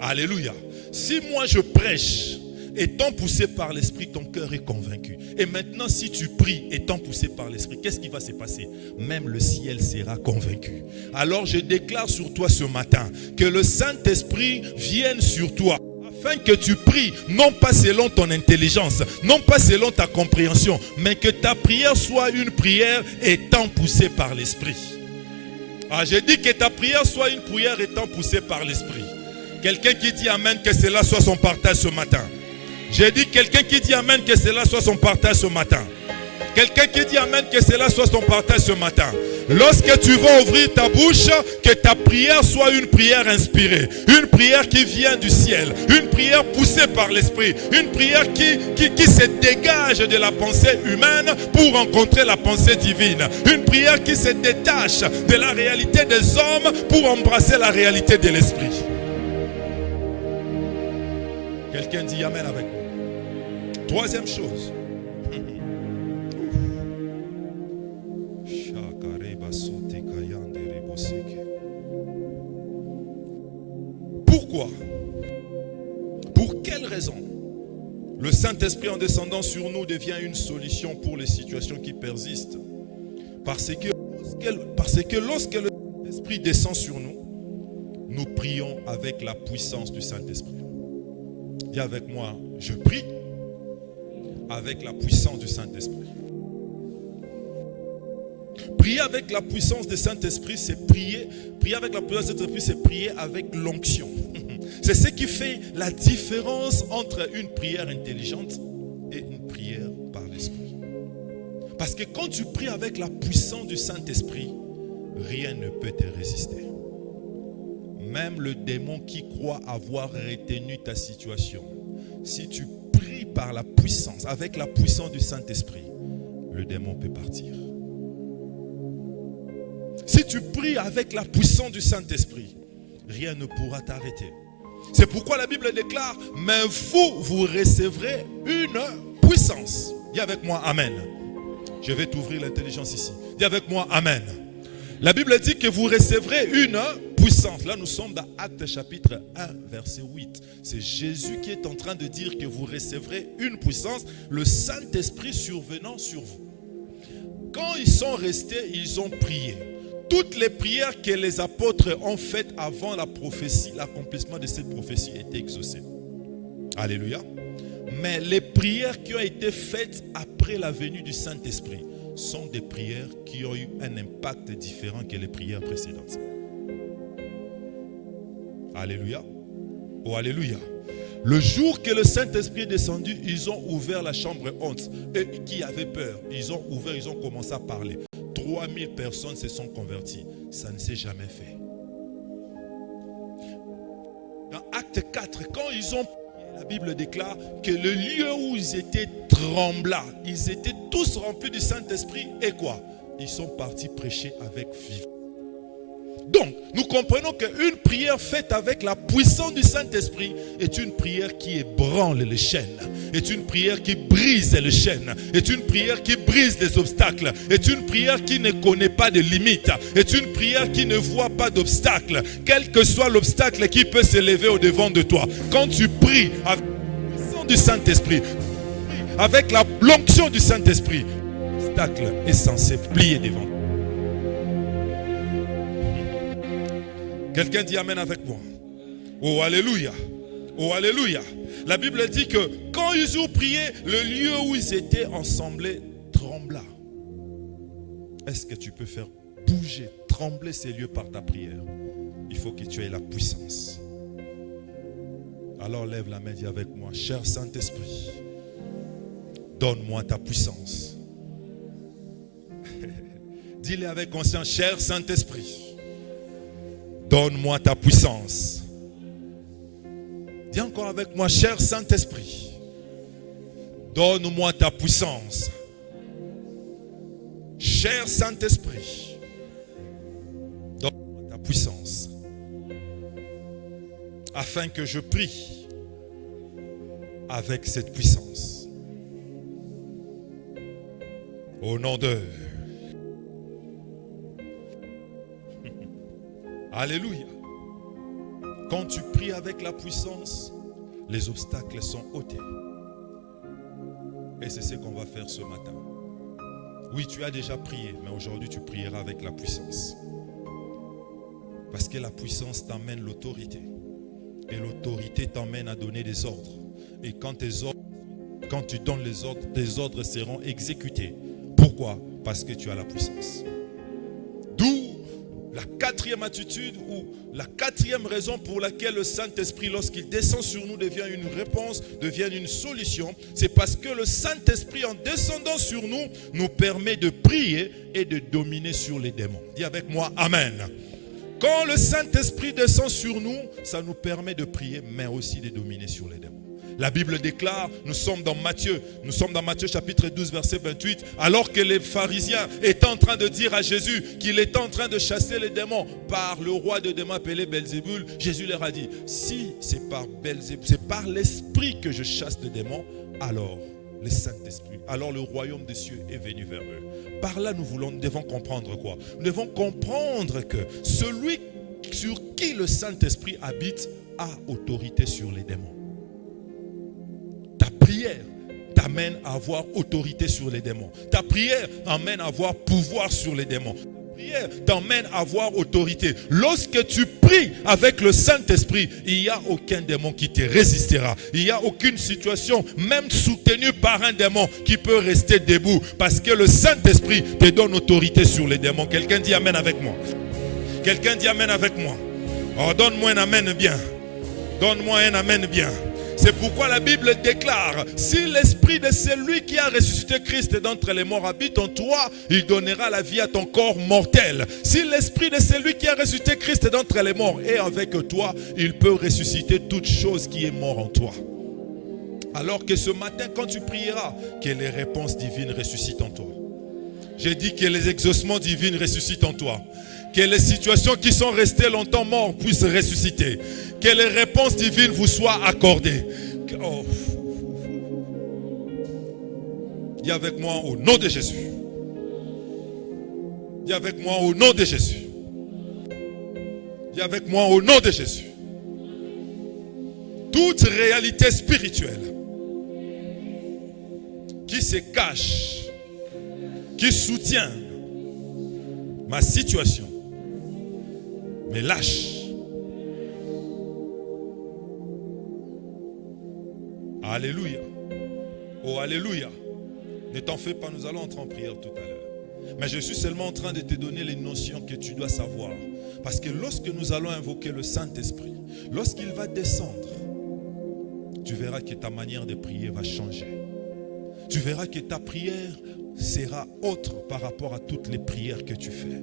Alléluia. Si moi je prêche étant poussé par l'esprit, ton cœur est convaincu. Et maintenant, si tu pries étant poussé par l'esprit, qu'est-ce qui va se passer? Même le ciel sera convaincu. Alors je déclare sur toi ce matin que le Saint-Esprit vienne sur toi, afin que tu pries, non pas selon ton intelligence, non pas selon ta compréhension, mais que ta prière soit une prière étant poussée par l'Esprit. Je dis que ta prière soit une prière étant poussée par l'Esprit. Quelqu'un qui dit amen, que cela soit son partage ce matin. J'ai dit quelqu'un qui dit amen, que cela soit son partage ce matin. Quelqu'un qui dit amen, que cela soit son partage ce matin. Lorsque tu vas ouvrir ta bouche, que ta prière soit une prière inspirée, une prière qui vient du ciel, une prière poussée par l'esprit, une prière qui se dégage de la pensée humaine pour rencontrer la pensée divine, une prière qui se détache de la réalité des hommes pour embrasser la réalité de l'esprit. Quelqu'un dit amen avec moi. Troisième chose. Pourquoi? Pour quelle raison le Saint-Esprit en descendant sur nous devient une solution pour les situations qui persistent? Parce que lorsque le Saint-Esprit descend sur nous, nous prions avec la puissance du Saint-Esprit. Dis avec moi, je prie avec la puissance du Saint-Esprit. Prier avec la puissance du Saint-Esprit, c'est prier. Prier avec la puissance du Saint-Esprit, c'est prier avec l'onction. C'est ce qui fait la différence entre une prière intelligente et une prière par l'Esprit. Parce que quand tu pries avec la puissance du Saint-Esprit, rien ne peut te résister. Même le démon qui croit avoir retenu ta situation, si tu pries par la puissance, avec la puissance du Saint-Esprit, le démon peut partir. Si tu pries avec la puissance du Saint-Esprit, rien ne pourra t'arrêter. C'est pourquoi la Bible déclare, mais vous recevrez une puissance. Dis avec moi, amen. Je vais t'ouvrir l'intelligence ici. Dis avec moi, amen. La Bible dit que vous recevrez une puissance. Là, nous sommes dans Actes chapitre 1, verset 8. C'est Jésus qui est en train de dire que vous recevrez une puissance, le Saint-Esprit survenant sur vous. Quand ils sont restés, ils ont prié. Toutes les prières que les apôtres ont faites avant la prophétie, l'accomplissement de cette prophétie était exaucé. Alléluia. Mais les prières qui ont été faites après la venue du Saint-Esprit sont des prières qui ont eu un impact différent que les prières précédentes. Alléluia. Oh, alléluia. Le jour que le Saint-Esprit est descendu, ils ont ouvert la chambre honte. Eux qui avaient peur, ils ont ouvert, ils ont commencé à parler. 3000 personnes se sont converties. Ça ne s'est jamais fait. Dans Acte 4, quand ils ont prié, la Bible déclare que le lieu où ils étaient trembla. Ils étaient tous remplis du Saint-Esprit. Et quoi? Ils sont partis prêcher avec vivre. Donc, nous comprenons qu'une prière faite avec la puissance du Saint-Esprit est une prière qui ébranle les chaînes, est une prière qui brise les chaînes, est une prière qui brise les obstacles, est une prière qui ne connaît pas de limites, est une prière qui ne voit pas d'obstacles, quel que soit l'obstacle qui peut s'élever au-devant de toi. Quand tu pries avec la puissance du Saint-Esprit, avec la l'onction du Saint-Esprit, l'obstacle est censé plier devant toi. Quelqu'un dit amen avec moi. Oh alléluia. Oh alléluia. La Bible dit que quand ils ont prié, le lieu où ils étaient ensemblés trembla. Est-ce que tu peux faire bouger, trembler ces lieux par ta prière? Il faut que tu aies la puissance. Alors lève la main, dis avec moi, cher Saint-Esprit, donne-moi ta puissance. Dis-le avec conscience, cher Saint-Esprit, donne-moi ta puissance. Dis encore avec moi, cher Saint-Esprit, donne-moi ta puissance. cher Saint-Esprit, donne-moi ta puissance, afin que je prie avec cette puissance. Au nom de... Alléluia. Quand tu pries avec la puissance, les obstacles sont ôtés. Et c'est ce qu'on va faire ce matin. Oui, tu as déjà prié, mais aujourd'hui tu prieras avec la puissance. Parce que la puissance t'emmène l'autorité. Et l'autorité t'emmène à donner des ordres. Et quand tu donnes les ordres, tes ordres seront exécutés. Pourquoi? Parce que tu as la puissance. D'où la quatrième attitude ou la quatrième raison pour laquelle le Saint-Esprit, lorsqu'il descend sur nous, devient une réponse, devient une solution. C'est parce que le Saint-Esprit, en descendant sur nous, nous permet de prier et de dominer sur les démons. Dis avec moi, Amen. Quand le Saint-Esprit descend sur nous, ça nous permet de prier, mais aussi de dominer sur les démons. La Bible déclare, nous sommes dans Matthieu chapitre 12, verset 28, alors que les pharisiens étaient en train de dire à Jésus qu'il était en train de chasser les démons par le roi de démons appelé Belzébul, Jésus leur a dit, si c'est par Belzébul, c'est par l'esprit que je chasse les démons, alors le Saint-Esprit, alors le royaume des cieux est venu vers eux. Par là, nous devons comprendre quoi? Nous devons comprendre que celui sur qui le Saint-Esprit habite a autorité sur les démons. Ta prière t'amène à avoir autorité sur les démons. Ta prière t'amène à avoir pouvoir sur les démons. Ta prière t'emmène à avoir autorité. Lorsque tu pries avec le Saint-Esprit, il n'y a aucun démon qui te résistera. Il n'y a aucune situation, même soutenue par un démon, qui peut rester debout. Parce que le Saint-Esprit te donne autorité sur les démons. Quelqu'un dit Amen avec moi. Quelqu'un dit Amen avec moi. Oh, donne-moi un Amen bien. Donne-moi un Amen bien. C'est pourquoi la Bible déclare, si l'esprit de celui qui a ressuscité Christ d'entre les morts habite en toi, il donnera la vie à ton corps mortel. Si l'esprit de celui qui a ressuscité Christ d'entre les morts est avec toi, il peut ressusciter toute chose qui est mort en toi. Alors que ce matin, quand tu prieras, que les réponses divines ressuscitent en toi. J'ai dit que les exaucements divins ressuscitent en toi. Que les situations qui sont restées longtemps mortes puissent ressusciter. Que les réponses divines vous soient accordées. Oh. Dis avec moi au nom de Jésus. Dis avec moi au nom de Jésus. Dis avec moi au nom de Jésus. Toute réalité spirituelle qui se cache, qui soutient ma situation, me lâche. Alléluia. Oh, alléluia. Ne t'en fais pas, nous allons entrer en prière tout à l'heure. Mais je suis seulement en train de te donner les notions que tu dois savoir. Parce que lorsque nous allons invoquer le Saint-Esprit, lorsqu'il va descendre, tu verras que ta manière de prier va changer. Tu verras que ta prière sera autre par rapport à toutes les prières que tu fais.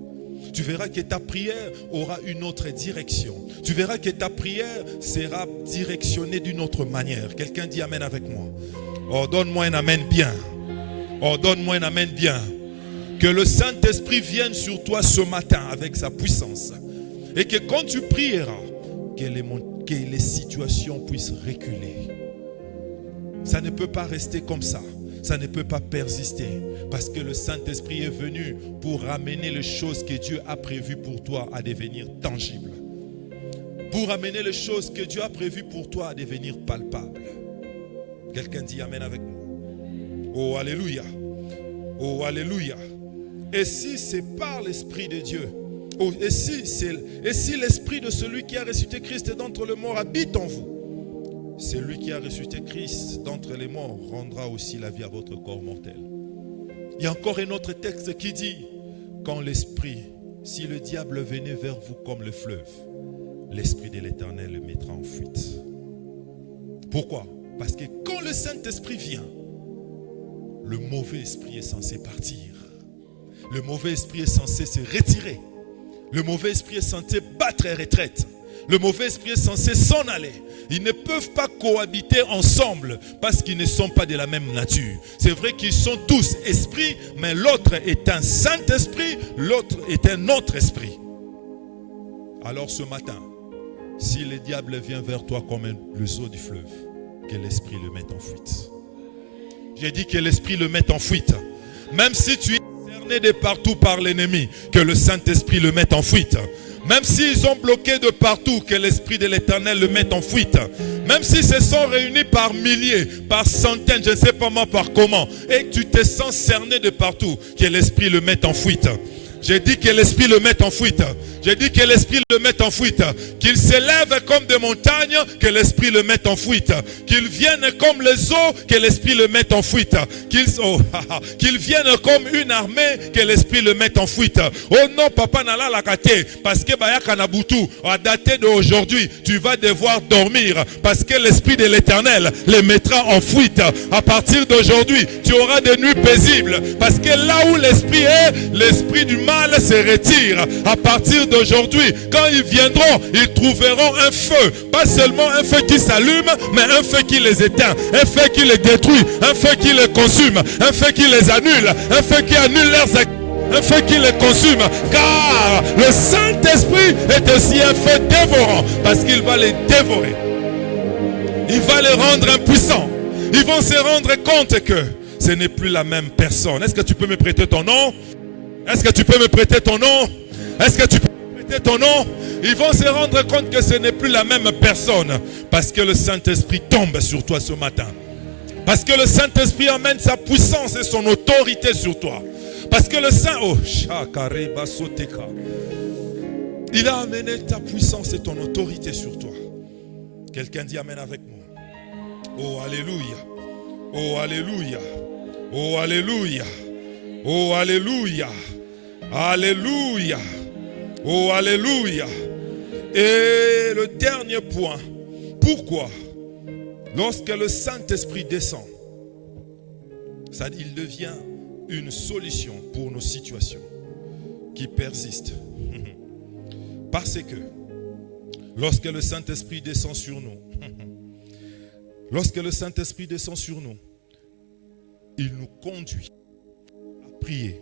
Tu verras que ta prière aura une autre direction. Tu verras que ta prière sera directionnée d'une autre manière. Quelqu'un dit Amen avec moi. Oh, donne-moi un Amen bien. Oh, donne-moi un Amen bien. Que le Saint-Esprit vienne sur toi ce matin avec sa puissance. Et que quand tu prieras, que les situations puissent reculer. Ça ne peut pas rester comme ça. Ça ne peut pas persister. Parce que le Saint-Esprit est venu pour ramener les choses que Dieu a prévues pour toi à devenir tangibles. Pour ramener les choses que Dieu a prévues pour toi à devenir palpables. Quelqu'un dit Amen avec moi. Oh, alléluia. Oh, alléluia. Et si c'est par l'Esprit de Dieu, et si l'Esprit de celui qui a ressuscité Christ d'entre les morts habite en vous, celui qui a ressuscité Christ d'entre les morts rendra aussi la vie à votre corps mortel. Il y a encore un autre texte qui dit, quand l'Esprit, si le diable venait vers vous comme le fleuve, l'Esprit de l'Éternel le mettra en fuite. Pourquoi? Parce que quand le Saint-Esprit vient, le mauvais esprit est censé partir. Le mauvais esprit est censé se retirer. Le mauvais esprit est censé battre retraite. Le mauvais esprit est censé s'en aller. Ils ne peuvent pas cohabiter ensemble parce qu'ils ne sont pas de la même nature. C'est vrai qu'ils sont tous esprits, mais l'autre est un Saint-Esprit, l'autre est un autre esprit. Alors ce matin, si le diable vient vers toi comme le eau du fleuve, que l'esprit le mette en fuite. J'ai dit que l'esprit le mette en fuite. Même si tu es cerné de partout par l'ennemi, que le Saint-Esprit le mette en fuite. Même s'ils ont bloqué de partout, que l'Esprit de l'Éternel le mette en fuite. Même s'ils se sont réunis par milliers, par centaines, je ne sais pas moi par comment, et que tu te sens cerné de partout, que l'Esprit le mette en fuite. J'ai dit que l'Esprit le mette en fuite. J'ai dit que l'Esprit le mette en fuite. Qu'il s'élève comme des montagnes, que l'Esprit le mette en fuite. Qu'il vienne comme les eaux, que l'Esprit le mette en fuite. Qu'il vienne comme une armée, que l'Esprit le mette en fuite. Oh non, papa n'ala la kate, parce que Bayaka Nabutu, à dater d'aujourd'hui, tu vas devoir dormir, parce que l'Esprit de l'Éternel le mettra en fuite. À partir d'aujourd'hui, tu auras des nuits paisibles, parce que là où l'Esprit est, l'Esprit du mal se retire. À partir d'aujourd'hui, quand ils viendront, ils trouveront un feu. Pas seulement un feu qui s'allume, mais un feu qui les éteint, un feu qui les détruit, un feu qui les consume, un feu qui les annule, un feu qui annule leurs actes, un feu qui les consume. Car le Saint-Esprit est aussi un feu dévorant, parce qu'il va les dévorer. Il va les rendre impuissants. Ils vont se rendre compte que ce n'est plus la même personne. Est-ce que tu peux me prêter ton nom? Est-ce que tu peux me prêter ton nom? Est-ce que tu peux me prêter ton nom? Ils vont se rendre compte que ce n'est plus la même personne. Parce que le Saint-Esprit tombe sur toi ce matin. Parce que le Saint-Esprit amène sa puissance et son autorité sur toi. Parce que le Saint... Oh, il a amené ta puissance et ton autorité sur toi. Quelqu'un dit amen avec moi. Oh, alléluia. Oh, alléluia. Oh, alléluia. Oh, alléluia. Alléluia. Oh, alléluia. Et le dernier point. Pourquoi? Lorsque le Saint-Esprit descend, il devient une solution pour nos situations qui persistent. Parce que lorsque le Saint-Esprit descend sur nous, lorsque le Saint-Esprit descend sur nous, il nous conduit à prier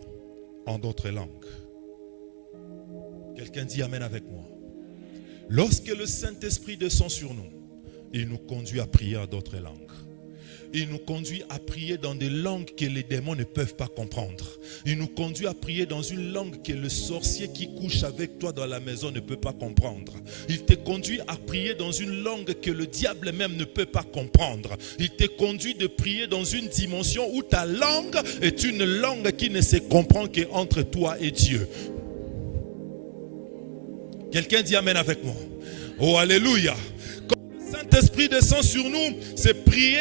en d'autres langues. Quelqu'un dit amen avec moi. Lorsque le Saint-Esprit descend sur nous, il nous conduit à prier en d'autres langues. Il nous conduit à prier dans des langues que les démons ne peuvent pas comprendre. Il nous conduit à prier dans une langue que le sorcier qui couche avec toi dans la maison ne peut pas comprendre. Il te conduit à prier dans une langue que le diable même ne peut pas comprendre. Il te conduit de prier dans une dimension où ta langue est une langue qui ne se comprend qu'entre toi et Dieu. Quelqu'un dit amen avec moi. Oh, alléluia. Saint-Esprit descend sur nous, c'est prier,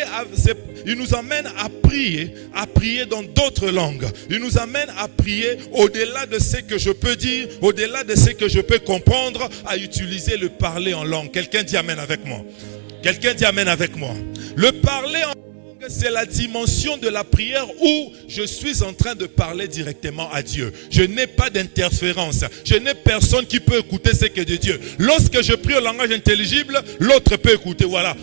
il nous amène à prier dans d'autres langues. Il nous amène à prier au-delà de ce que je peux dire, au-delà de ce que je peux comprendre, à utiliser le parler en langue. Quelqu'un dit amen avec moi. Quelqu'un dit amen avec moi. Le parler en langue, c'est la dimension de la prière où je suis en train de parler directement à Dieu. Je n'ai pas d'interférence. Je n'ai personne qui peut écouter ce que de Dieu. Lorsque je prie au langage intelligible, l'autre peut écouter. Voilà.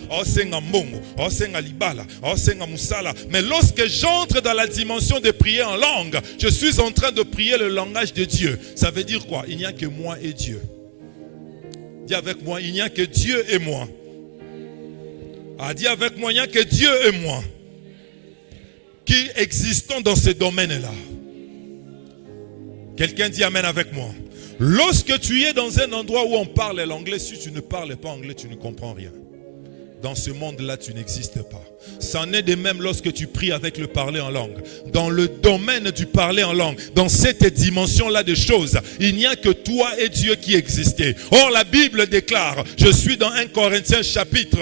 Mais lorsque j'entre dans la dimension de prier en langue, je suis en train de prier le langage de Dieu. Ça veut dire quoi? Il n'y a que moi et Dieu. Dis avec moi, il n'y a que Dieu et moi. Dis avec moi, il n'y a que Dieu et moi qui existons dans ce domaine-là. Quelqu'un dit amen avec moi. Lorsque tu es dans un endroit où on parle l'anglais, si tu ne parles pas anglais, tu ne comprends rien. Dans ce monde-là, tu n'existes pas. C'en est de même lorsque tu pries avec le parler en langue. Dans le domaine du parler en langue, dans cette dimension-là de choses, il n'y a que toi et Dieu qui existez. Or, la Bible déclare, je suis dans 1 Corinthiens chapitre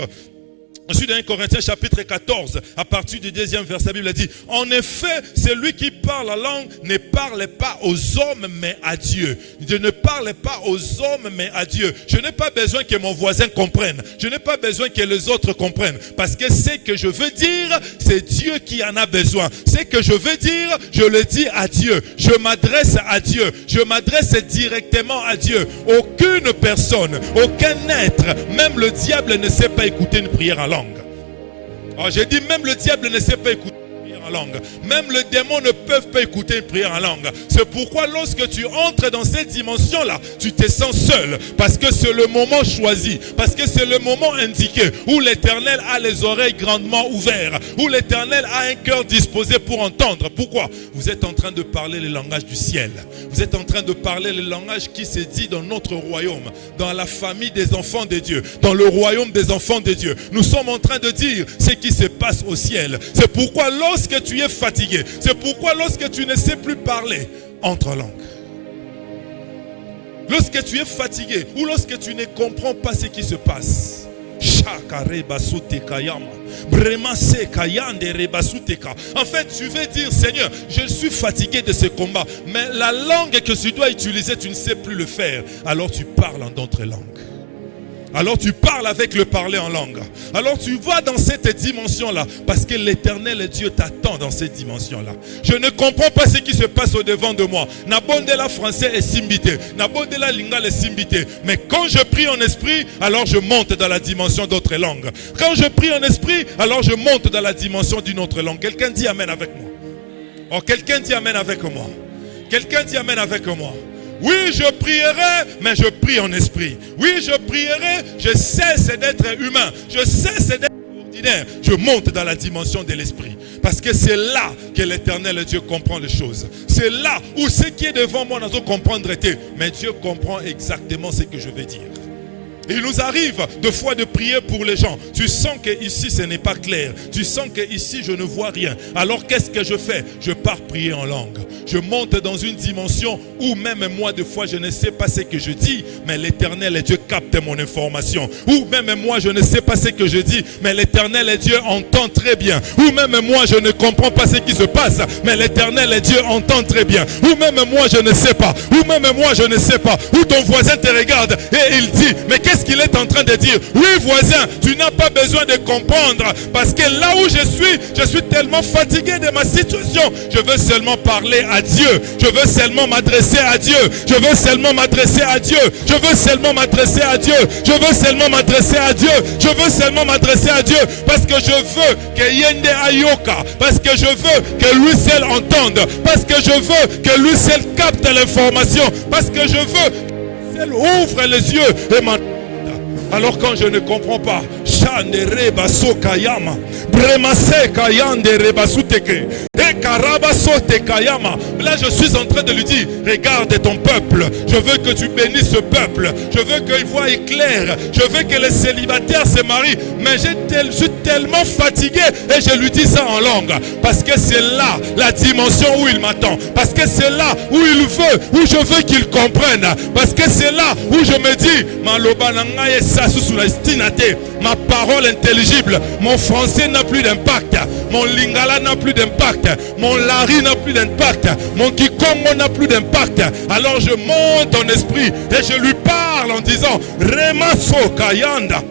Ensuite, dans 1 Corinthiens chapitre 14, à partir du 2e verset, la Bible dit, en effet, celui qui parle la langue ne parle pas aux hommes, mais à Dieu. Je ne parle pas aux hommes, mais à Dieu. Je n'ai pas besoin que mon voisin comprenne. Je n'ai pas besoin que les autres comprennent. Parce que ce que je veux dire, c'est Dieu qui en a besoin. Ce que je veux dire, je le dis à Dieu. Je m'adresse à Dieu. Je m'adresse directement à Dieu. Aucune personne, aucun être, même le diable ne sait pas écouter une prière en langue. Alors j'ai dit, même le diable ne sait pas écouter une prière en langue. Même les démons ne peuvent pas écouter une prière en langue. C'est pourquoi lorsque tu entres dans cette dimension-là, tu te sens seul. Parce que c'est le moment choisi. Parce que c'est le moment indiqué où l'Éternel a les oreilles grandement ouvertes. Où l'Éternel a un cœur disposé pour entendre. Pourquoi? Vous êtes en train de parler le langage du ciel. Vous êtes en train de parler le langage qui se dit dans notre royaume. Dans la famille des enfants de Dieu. Dans le royaume des enfants de Dieu. Nous sommes en train de dire ce qui se passe au ciel. C'est pourquoi lorsque tu es fatigué, c'est pourquoi lorsque tu ne sais plus parler, entre en langue. Lorsque tu es fatigué ou lorsque tu ne comprends pas ce qui se passe, en fait, tu veux dire, Seigneur, je suis fatigué de ce combat, mais la langue que tu dois utiliser, tu ne sais plus le faire. Alors tu parles en d'autres langues. Alors tu parles avec le parler en langue. Alors tu vas dans cette dimension-là. Parce que l'Éternel Dieu t'attend dans cette dimension-là. Je ne comprends pas ce qui se passe au devant de moi. Nabondela français est simbité. Nabondela lingal est simbité. Mais quand je prie en esprit, alors je monte dans la dimension d'autres langues. Quand je prie en esprit, alors je monte dans la dimension d'une autre langue. Quelqu'un dit Amen avec moi. Oh, quelqu'un dit Amen avec moi. Quelqu'un dit Amen avec moi. Oui, je prierai, mais je prie en esprit. Oui, je prierai, je cesse d'être humain. Je cesse d'être ordinaire. Je monte dans la dimension de l'esprit. Parce que c'est là que l'Éternel Dieu comprend les choses. C'est là où ce qui est devant moi, nous comprendre. Mais Dieu comprend exactement ce que je veux dire. Il nous arrive de fois de prier pour les gens. Tu sens que ici ce n'est pas clair. Tu sens que ici je ne vois rien. Alors qu'est-ce que je fais? Je pars prier en langue. Je monte dans une dimension où même moi de fois je ne sais pas ce que je dis, mais l'Éternel Dieu capte mon information. Ou même moi je ne sais pas ce que je dis, mais l'Éternel Dieu entend très bien. Ou même moi je ne comprends pas ce qui se passe, mais l'Éternel Dieu entend très bien. Ou même moi je ne sais pas. Ou même moi je ne sais pas. Ou ton voisin te regarde et il dit, mais qu'est-ce qu'il est en train de dire? Oui voisin, tu n'as pas besoin de comprendre, parce que là où je suis tellement fatigué de ma situation. Je veux seulement parler à Dieu. Je veux seulement m'adresser à Dieu. Je veux seulement m'adresser à Dieu. Je veux seulement m'adresser à Dieu. Je veux seulement m'adresser à Dieu. Je veux seulement m'adresser à Dieu, parce que je veux que Yende Ayoka, parce que je veux que lui seul entende, parce que je veux que lui seul capte l'information, parce que je veux que lui seul ouvre les yeux et m'entende. Alors quand je ne comprends pas, là je suis en train de lui dire, regarde ton peuple, je veux que tu bénisses ce peuple, je veux qu'il voie clair, je veux que les célibataires se marient, mais je suis tellement fatigué et je lui dis ça en langue, parce que c'est là la dimension où il m'attend, parce que c'est là où il veut, où je veux qu'il comprenne, parce que c'est là où je me dis, ma parole intelligible, mon français n'a plus d'impact, mon lingala n'a plus d'impact, mon lari n'a plus d'impact, mon kikongo n'a plus d'impact. Alors je monte en esprit et je lui parle en disant, Remaso Kayanda,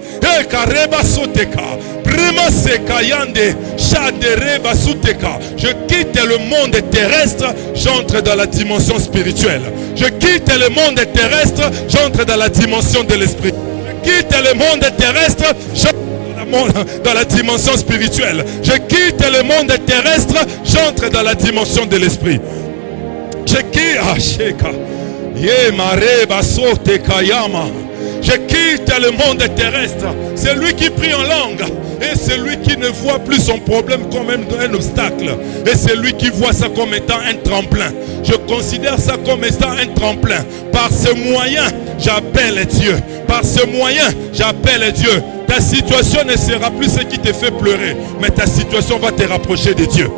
Kareba Soteka, Bremase Kayande, Shadereba Soteka. Je quitte le monde terrestre, j'entre dans la dimension spirituelle. Je quitte le monde terrestre, j'entre dans la dimension de l'esprit. Quitte le monde terrestre, j'entre dans la dimension spirituelle. Je quitte le monde terrestre, j'entre dans la dimension de l'esprit. Je quitte je quitte le monde terrestre. C'est lui qui prie en langue. Et c'est lui qui ne voit plus son problème comme un obstacle. Et c'est lui qui voit ça comme étant un tremplin. Je considère ça comme étant un tremplin. Par ce moyen, j'appelle Dieu. Par ce moyen, j'appelle Dieu. Ta situation ne sera plus ce qui te fait pleurer, mais ta situation va te rapprocher de Dieu.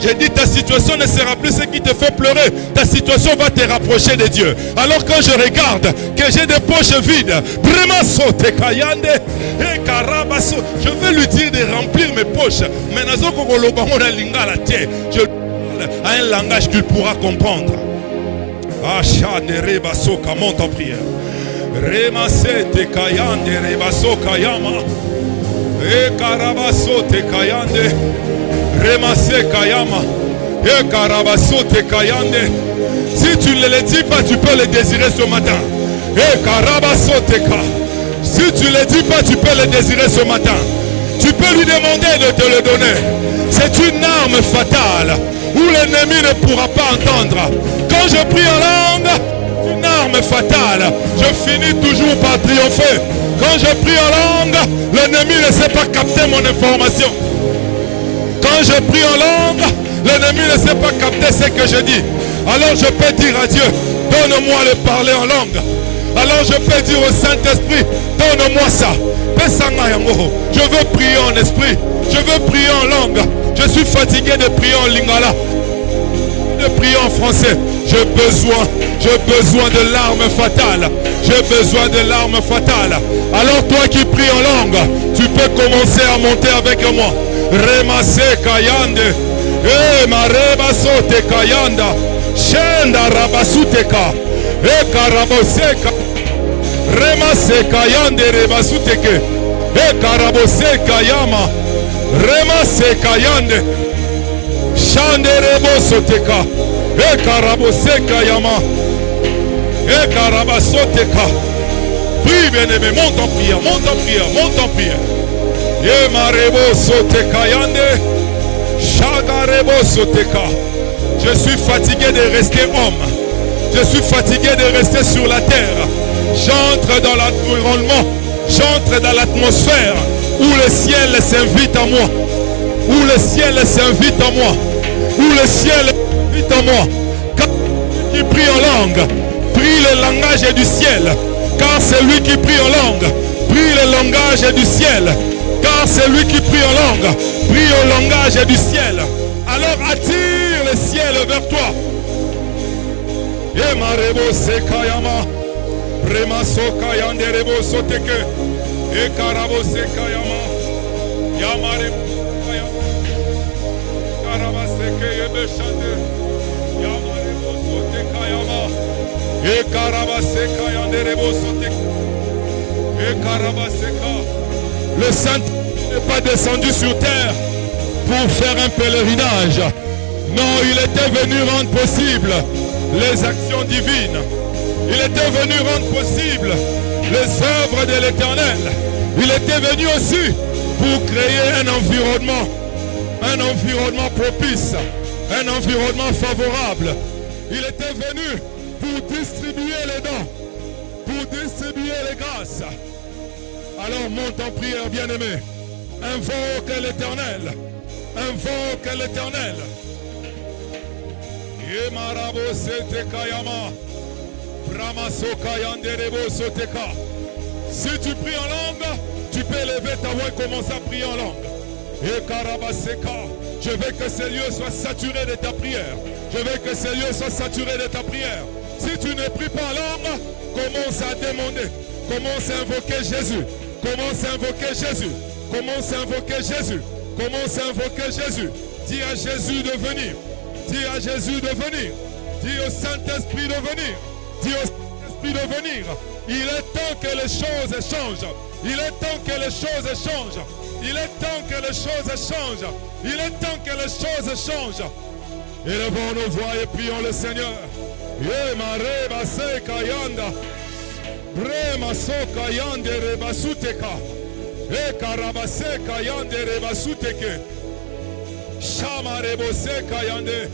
J'ai dit, ta situation ne sera plus ce qui te fait pleurer. Ta situation va te rapprocher de Dieu. Alors quand je regarde que j'ai des poches vides, vraiment sauter kayande et karabaso, je vais lui dire de remplir mes poches. Mais nazoko kolobango na lingala tie. Je parle à un langage qu'il pourra comprendre. Acha ne rebaso, monte en prière. Remase te kayande rebaso kayama. E karabaso te kayande. Remase kayama. E karabaso te kayande. Si tu ne le dis pas, tu peux le désirer ce matin. E karabaso te ka. Si tu ne le dis pas, tu peux le désirer ce matin. Tu peux lui demander de te le donner. C'est une arme fatale où l'ennemi ne pourra pas entendre. Quand je prie en langue, c'est une arme fatale. Je finis toujours par triompher. Quand je prie en langue, l'ennemi ne sait pas capter mon information. Quand je prie en langue, l'ennemi ne sait pas capter ce que je dis. Alors je peux dire à Dieu, donne-moi le parler en langue. Alors je peux dire au Saint-Esprit, donne-moi ça. Je veux prier en esprit. Je veux prier en langue. Je suis fatigué de prier en lingala, de prier en français. J'ai besoin de l'arme fatale. J'ai besoin de l'arme fatale. Alors toi qui pries en langue, tu peux commencer à monter avec moi. Remase kayande. Marebaso te kayanda. Shenda rabasuteka. Karaboseka. Remase kayande rebasuteke. Karaboseka yama. Remase kayande. Shande rebosoteka. Karaboseka yama. Karabasoteka. Prie bien-aimé, monte en prière, monte en prière, monte en prière. Marebosote kayande. Shagarebosote. Je suis fatigué de rester homme. Je suis fatigué de rester sur la terre. J'entre dans l'environnement, j'entre dans l'atmosphère où le ciel s'invite à moi. Où le ciel s'invite à moi. Où le ciel s'invite à moi. Quand qui prie en langue, prie le langage du ciel. Car c'est lui qui prie en langue, prie le langage du ciel. Car c'est lui qui prie en langue, prie au langage du ciel. Alors attire le ciel vers toi. Emarebo sekayama, remaso kayande rebo soteke, ekarabo sekayama, yamarebo kayama, karabaseke ebeshande, yamarebo sotekayama, ekarabaseka yande rebo soteke, ekarabaseka. Le Saint n'est pas descendu sur terre pour faire un pèlerinage. Non, il était venu rendre possible les actions divines. Il était venu rendre possible les œuvres de l'Éternel. Il était venu aussi pour créer un environnement propice, un environnement favorable. Il était venu pour distribuer les dons, pour distribuer les grâces. Alors monte en prière, bien-aimé. Invoque l'Éternel. Invoque l'Éternel. Si tu pries en langue, tu peux lever ta voix et commencer à prier en langue. Je veux que ces lieux soient saturés de ta prière. Je veux que ces lieux soient saturés de ta prière. Si tu ne pries pas en langue, commence à demander. Commence à invoquer Jésus. Commence à invoquer Jésus. Commence à invoquer Jésus. Commence à invoquer Jésus. Dis à Jésus de venir. Dis à Jésus de venir. Dis au Saint-Esprit de venir. Dis au Saint-Esprit de venir. Il est temps que les choses changent. Il est temps que les choses changent. Il est temps que les choses changent. Il est temps que les choses changent. Élevons nos voix et prions le Seigneur. Yemareba sekayanda. Brema soka yande rebasuteka. Ekarabaseka yande rebasuteke. Shama reboseka yande.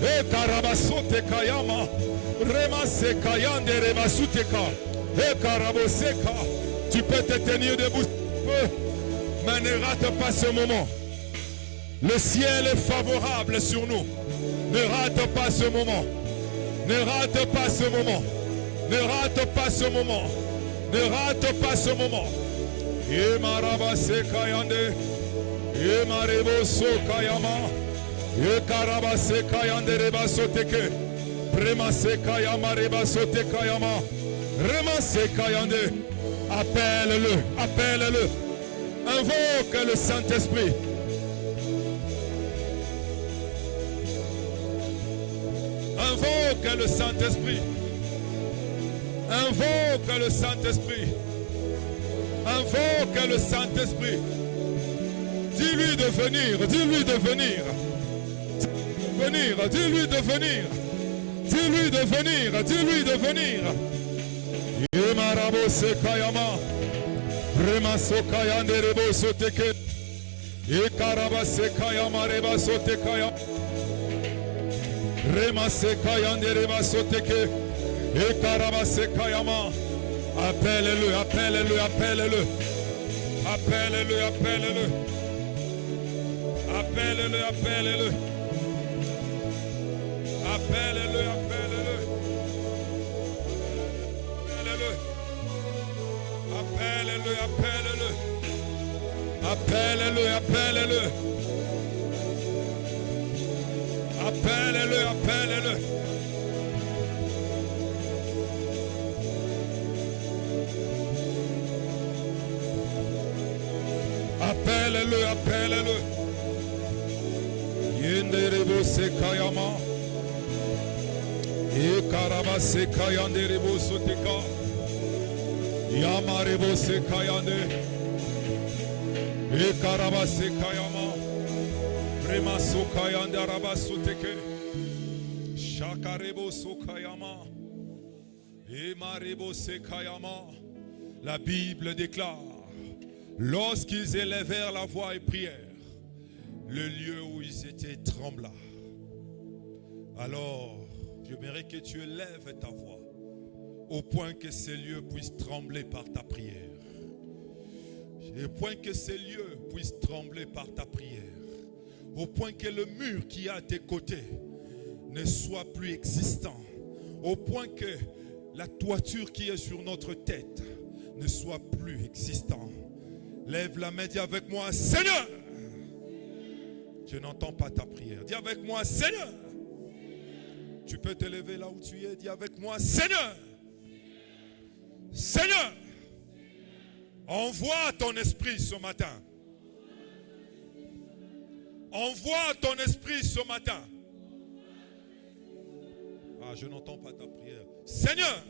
Ekarabasuteka yama. Rema seka yande rebasuteka. Ekaraboseka. Tu peux te tenir debout, mais ne rate pas ce moment. Le ciel est favorable sur nous. Ne rate pas ce moment. Ne rate pas ce moment. Ne rate pas ce moment. Ne rate pas ce moment. Yemarabase kayande. Yemarebo sokayama. Yekarabase kayandereba soteke. Remase kayama reba sote kayama. Remase kayande. Appelle-le, appelle-le. Invoque le Saint-Esprit. Invoque le Saint-Esprit. Invoque le Saint-Esprit. Invoque le Saint-Esprit. Dis-lui de venir, dis-lui de venir. Venir, dis-lui de venir. Dis-lui de venir, dis-lui de venir. Yemarabo sekayama. Rema sokayande rebo soteke. Yekaraba sekayama reba sotekaya. Rema sekayande reba soteke. Yekaraba sekayama. Appelle-le, appelle-le, appelle-le. Appelle-le, appelle-le. Appelle-le, appelle-le. Appelle-le, appelle-le. Appelle-le, appelle-le. Appelle-le, appelle-le. Appelle-le, appelle-le. Appelle-le, appelle-le. Yenderebo sekayama. Ekaraba sekayanderebo soteka. Yamarebo sekayande. Ekaraba sekayama. Rema sokayande araba soteke. Shakarebo sokayama. Emarebo sekayama. La Bible déclare, lorsqu'ils élevèrent la voix et prièrent, le lieu où ils étaient trembla. Alors, j'aimerais que tu élèves ta voix au point que ces lieux puissent trembler par ta prière. Au point que ces lieux puissent trembler par ta prière. Au point que le mur qui est à tes côtés ne soit plus existant. Au point que la toiture qui est sur notre tête ne soit plus existant. Lève la main, dis avec moi, Seigneur. Je n'entends pas ta prière. Dis avec moi, Seigneur. Tu peux te lever là où tu es. Dis avec moi, Seigneur. Seigneur. Envoie ton esprit ce matin. Envoie ton esprit ce matin. Ah, je n'entends pas ta prière. Seigneur.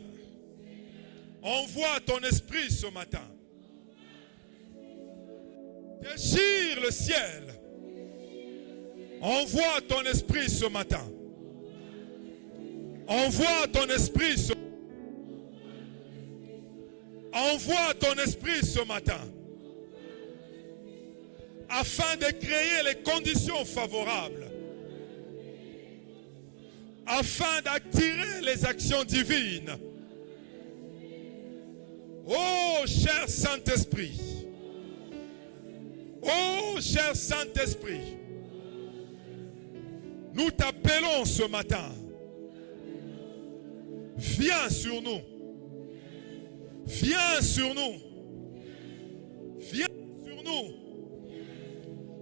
Envoie ton esprit ce matin. Déchire le ciel. Envoie ton esprit ce matin. Envoie ton esprit ce matin. Envoie ton esprit ce matin. Afin de créer les conditions favorables. Afin d'attirer les actions divines. Oh, cher Saint-Esprit. Oh, cher Saint-Esprit. Nous t'appelons ce matin. Viens sur nous. Viens sur nous. Viens sur nous.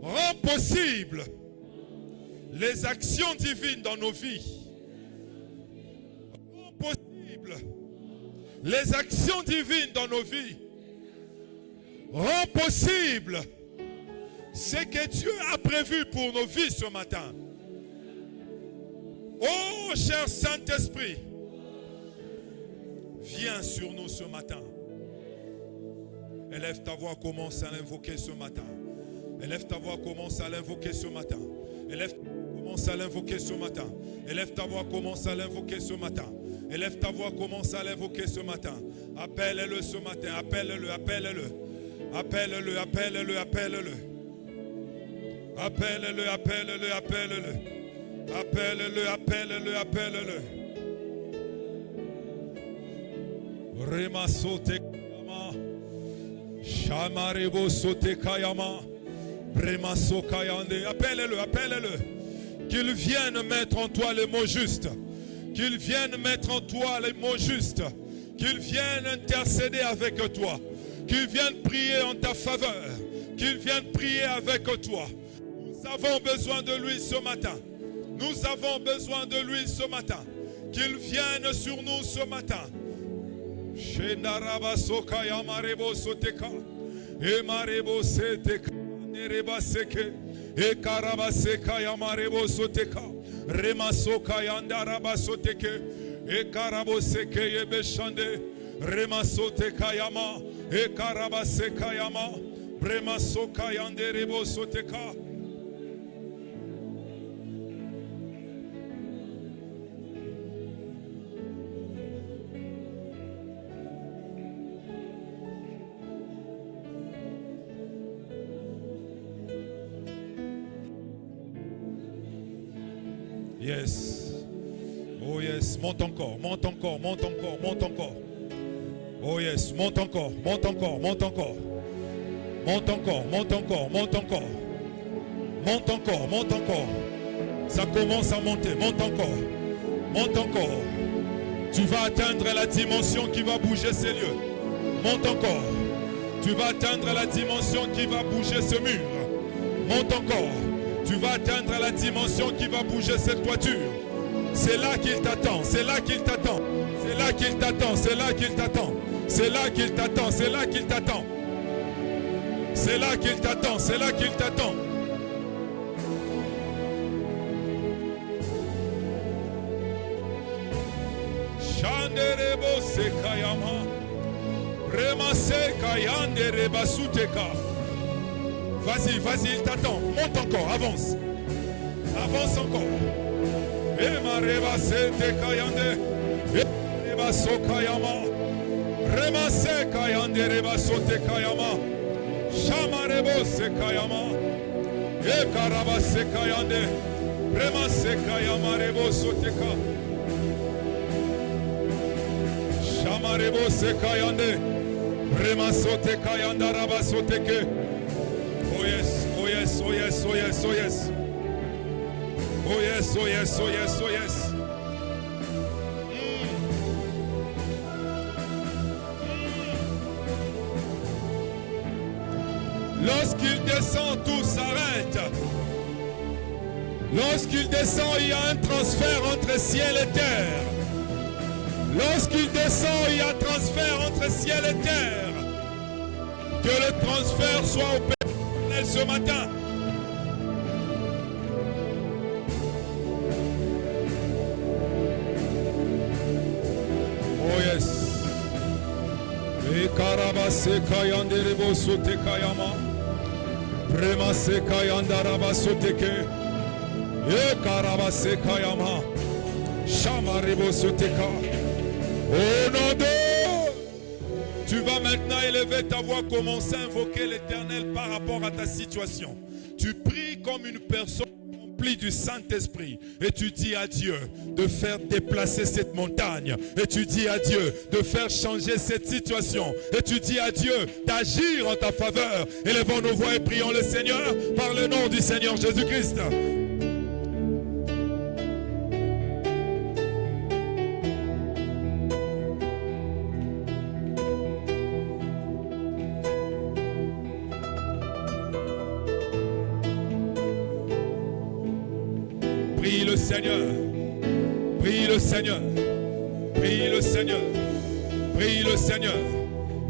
Rends possible les actions divines dans nos vies. Rends possible les actions divines dans nos vies. Rends possible ce que Dieu a prévu pour nos vies ce matin. Oh, cher Saint-Esprit, viens sur nous ce matin. Élève ta voix, commence à l'invoquer ce matin. Élève ta voix, commence à l'invoquer ce matin. Élève ta voix, commence à l'invoquer ce matin. Élève ta voix, commence à l'invoquer ce matin. Élève ta voix, commence à l'invoquer ce matin. Appelle-le ce matin, appelle-le, appelle-le. Appelle-le, appelle-le, appelle-le. Appelle-le, appelle-le, appelle-le. Appelle-le, appelle-le, appelle-le. Rema sote kayama. Shamarebo sote kayama. Rema so kayande. Appelle-le, appelle-le. Qu'il vienne mettre en toi les mots justes. Qu'il vienne mettre en toi les mots justes. Qu'il vienne intercéder avec toi. Qu'il vienne prier en ta faveur. Qu'il vienne prier avec toi. Nous Nous avons besoin de lui ce matin. Nous avons besoin de lui ce matin. Qu'il vienne sur nous ce matin. Yes. Oh yes. Monte encore, monte encore, monte encore, monte encore. Oh yes. Monte encore, monte encore, monte encore. Monte encore, monte encore, monte encore. Monte encore, monte encore. Ça commence à monter, monte encore. Monte encore. Tu vas atteindre la dimension qui va bouger ces lieux. Monte encore. Tu vas atteindre la dimension qui va bouger ce mur. Monte encore. Tu vas atteindre la dimension qui va bouger cette toiture. C'est là qu'il t'attend, c'est là qu'il t'attend. C'est là qu'il t'attend, c'est là qu'il t'attend. C'est là qu'il t'attend, c'est là qu'il t'attend. C'est là qu'il t'attend, c'est là qu'il t'attend. Shanderebo sekayama. Remase kayandereba suteka. Vas-y, vas-y, il t'attend. Monte encore, avance. Avance encore. Emareba setekayande. Emareba sokayama. Remase kayandereba sotekayama. Shamarebo sekayama. Ekaraba sekayande. Remase kayama rebo soteka. Shamarebo sekayande. Remasote kayanda raba soteke. Oh yes, oh yes, oh yes, oh yes, oh yes. Oh yes, oh yes, oh yes, oh yes. Lorsqu'il descend, tout s'arrête. Lorsqu'il descend, il y a un transfert entre ciel et terre. Lorsqu'il descend, il y a un transfert entre ciel et terre. Que le transfert soit opérationnel ce matin. Oh yes. E karabase kayanderebo sote kayama. Premase kayandaraba soteke. E karabase kayama. Shamarebo soteka. Au nom de... Tu vas maintenant élever ta voix, commencer à invoquer l'Éternel par rapport à ta situation. Tu pries comme une personne remplie du Saint-Esprit et tu dis à Dieu de faire déplacer cette montagne et tu dis à Dieu de faire changer cette situation et tu dis à Dieu d'agir en ta faveur. Élevons nos voix et prions le Seigneur par le nom du Seigneur Jésus-Christ. Prie le Seigneur, prie le Seigneur, prie le Seigneur, prie le Seigneur,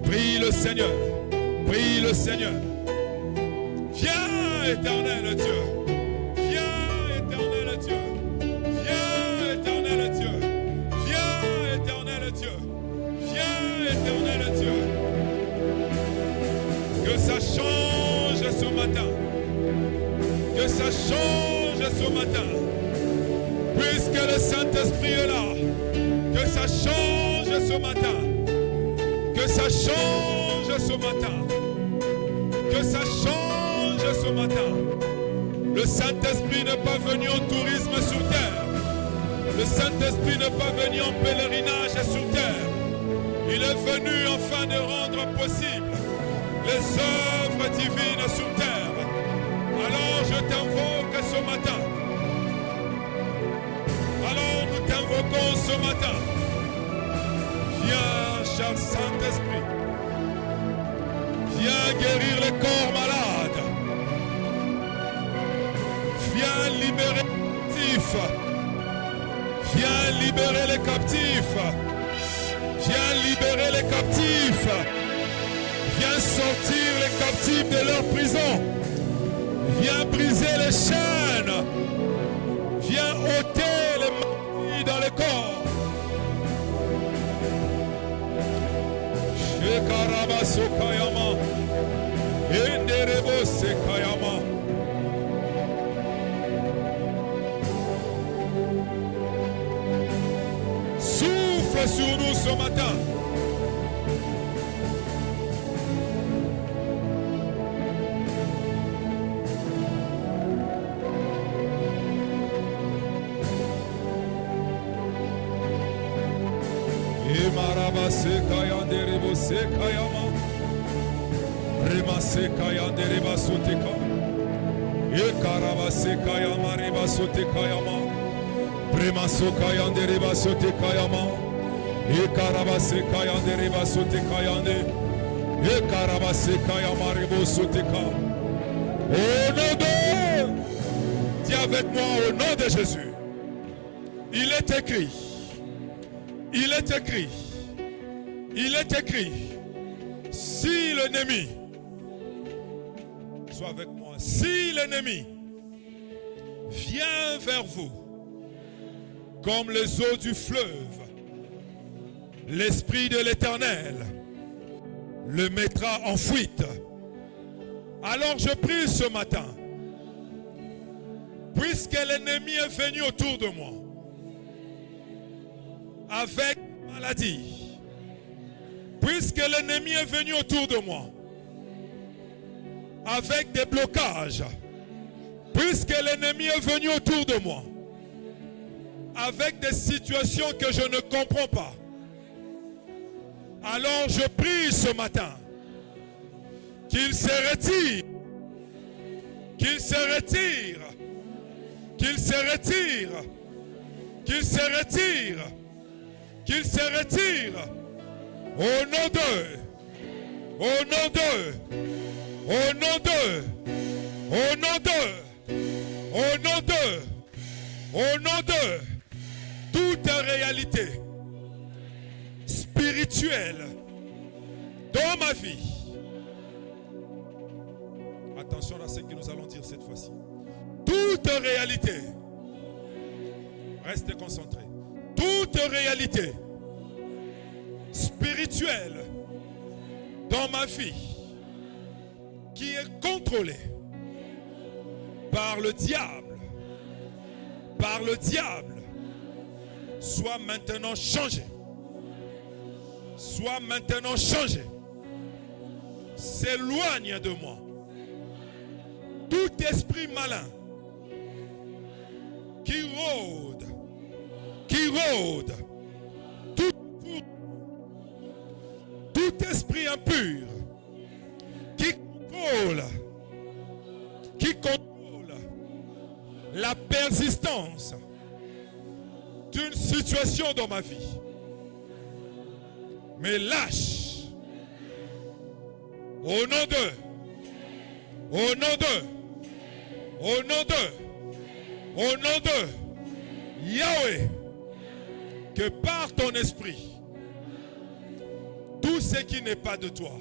prie le Seigneur, prie le Seigneur. Viens, éternel Dieu, viens, éternel Dieu, viens, éternel Dieu, viens, éternel Dieu, viens, éternel Dieu. Que ça change ce matin, que ça change ce matin. Puisque le Saint-Esprit est là, que ça change ce matin, que ça change ce matin, que ça change ce matin. Le Saint-Esprit n'est pas venu en tourisme sur terre, le Saint-Esprit n'est pas venu en pèlerinage sur terre, il est venu afin de rendre possible les œuvres divines sur terre. Alors je t'invoque ce matin. Alors nous t'invoquons ce matin. Viens, cher Saint-Esprit. Viens guérir les corps malades. libérer les captifs. Viens libérer les captifs. Viens libérer les captifs. Viens sortir les captifs de leur prison. Viens briser les chaînes. Viens ôter les maladies dans le corps. Shekarabaso Kayama. Enderebo Sekayama. Souffle sur nous ce matin. Sekaya derebo sekayama rema sekaya dereba soteka ekaraba sekayama reba sotekayama rema sokaya dereba sotekayama ekaraba sekaya dereba sotekayande ekaraba sekayama rebo soteka. Au nom de, dis avec moi, au nom de Jésus. Il est écrit, il est écrit, il est écrit, si l'ennemi, sois avec moi, si l'ennemi vient vers vous comme les eaux du fleuve, l'Esprit de l'Éternel le mettra en fuite. Alors je prie ce matin, puisque l'ennemi est venu autour de moi avec maladie, puisque l'ennemi est venu autour de moi avec des blocages, puisque l'ennemi est venu autour de moi avec des situations que je ne comprends pas, alors je prie ce matin qu'il se retire, qu'il se retire, qu'il se retire, qu'il se retire, qu'il se retire. Au nom d'eux, au nom d'eux, au nom d'eux, au nom d'eux, au nom d'eux, au nom d'eux, toute réalité spirituelle dans ma vie. Attention à ce que nous allons dire cette fois-ci. Toute réalité, restez concentrés, toute réalité spirituelle dans ma vie qui est contrôlée par le diable, soit maintenant changée. Soit maintenant changée. S'éloigne de moi. Tout esprit malin qui rôde, tout esprit impur qui contrôle la persistance d'une situation dans ma vie, me lâche au nom de, au nom de, au nom de, au nom de Yahweh, que par ton esprit, tout ce qui n'est pas de toi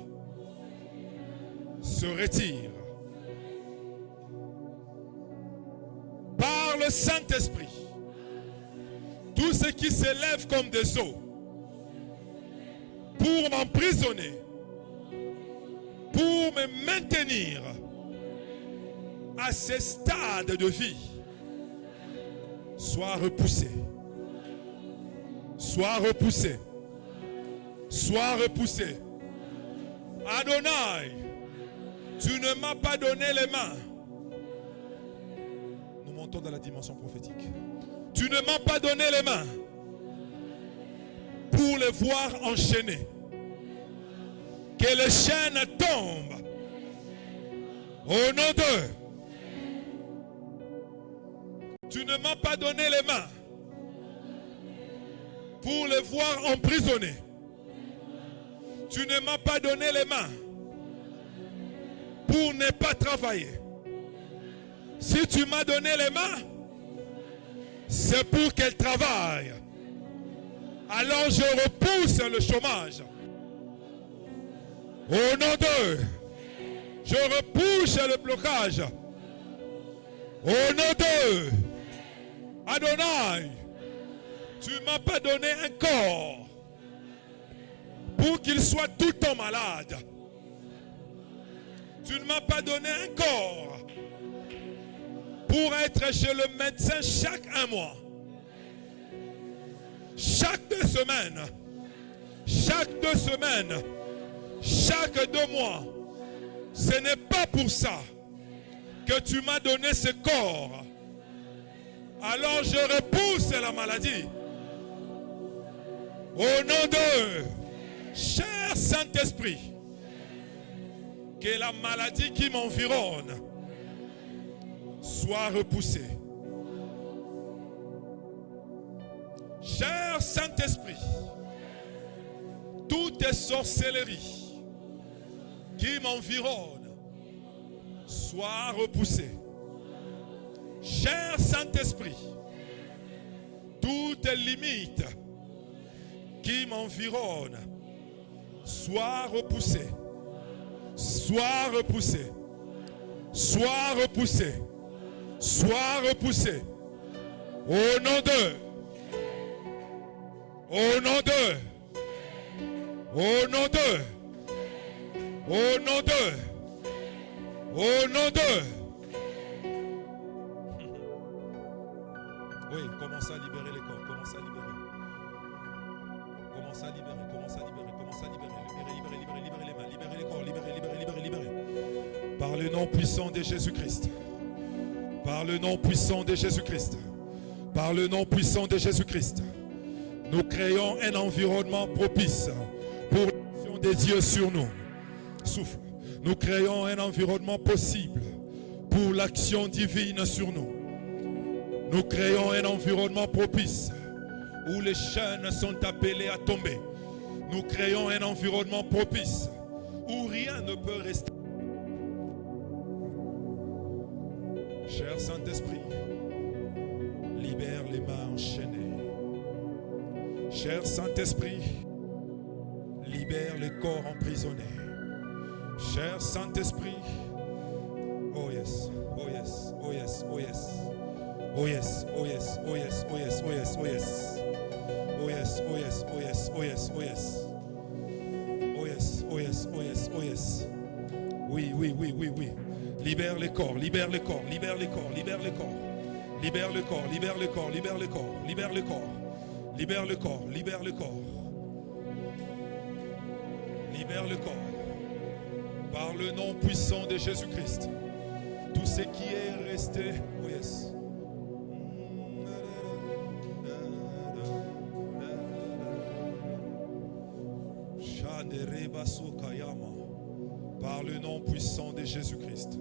se retire. Par le Saint-Esprit, tout ce qui s'élève comme des eaux pour m'emprisonner, pour me maintenir à ce stade de vie, soit repoussé. Soit repoussé. Soit repoussé. Adonai, tu ne m'as pas donné les mains. Nous montons dans la dimension prophétique. Tu ne m'as pas donné les mains pour les voir enchaînés. Que les chaînes tombent au nom d'eux. Tu ne m'as pas donné les mains pour les voir emprisonnés. Tu ne m'as pas donné les mains pour ne pas travailler. Si tu m'as donné les mains, c'est pour qu'elle travaille. Alors je repousse le chômage. Au nom d'eux, je repousse le blocage. Au nom d'eux, Adonai, tu ne m'as pas donné un corps pour qu'il soit tout le temps malade. Tu ne m'as pas donné un corps pour être chez le médecin chaque un mois. Chaque 2 semaines. Chaque 2 semaines. Chaque 2 mois. Ce n'est pas pour ça que tu m'as donné ce corps. Alors je repousse la maladie. Au nom de cher Saint-Esprit, que la maladie qui m'environne soit repoussée. Cher Saint-Esprit, toutes les sorcelleries qui m'environnent soient repoussées. Cher Saint-Esprit, toutes les limites qui m'environnent soient repoussées. Sois repoussé, sois repoussé, sois repoussé. Au nom de, au nom de, au nom de, au nom de, au nom de. Oui, commence à libérer les corps, commence à libérer. Commence à libérer, commence à libérer, commence à libérer. Libérer les mains, libérer les corps, libérer. Par le nom puissant de Jésus-Christ. Par le nom puissant de Jésus-Christ. Par le nom puissant de Jésus-Christ. Nous créons un environnement propice pour l'action des dieux sur nous. Souffle. Nous créons un environnement possible pour l'action divine sur nous. Nous créons un environnement propice où les chaînes sont appelées à tomber. Nous créons un environnement propice où rien ne peut rester. Cher Saint-Esprit, libère les mains enchaînées. Cher Saint-Esprit, libère les corps emprisonnés. Cher Saint-Esprit, oh yes, oh yes, oh yes, oh yes. Oh yes, oh yes, oh yes, oh yes, oh yes, oh yes. Oh yes, oh yes, oh yes, oh yes, oh yes. Oh yes, oh yes, oh yes, oh yes. Oui. Libère les corps, libère les corps, libère les corps, libère les corps. Libère le corps, libère le corps, libère le corps, libère le corps. Libère le corps, libère le corps. Libère le corps. Par le nom puissant de Jésus-Christ. Tout ce qui est resté, oh yes. Par le nom puissant de Jésus-Christ.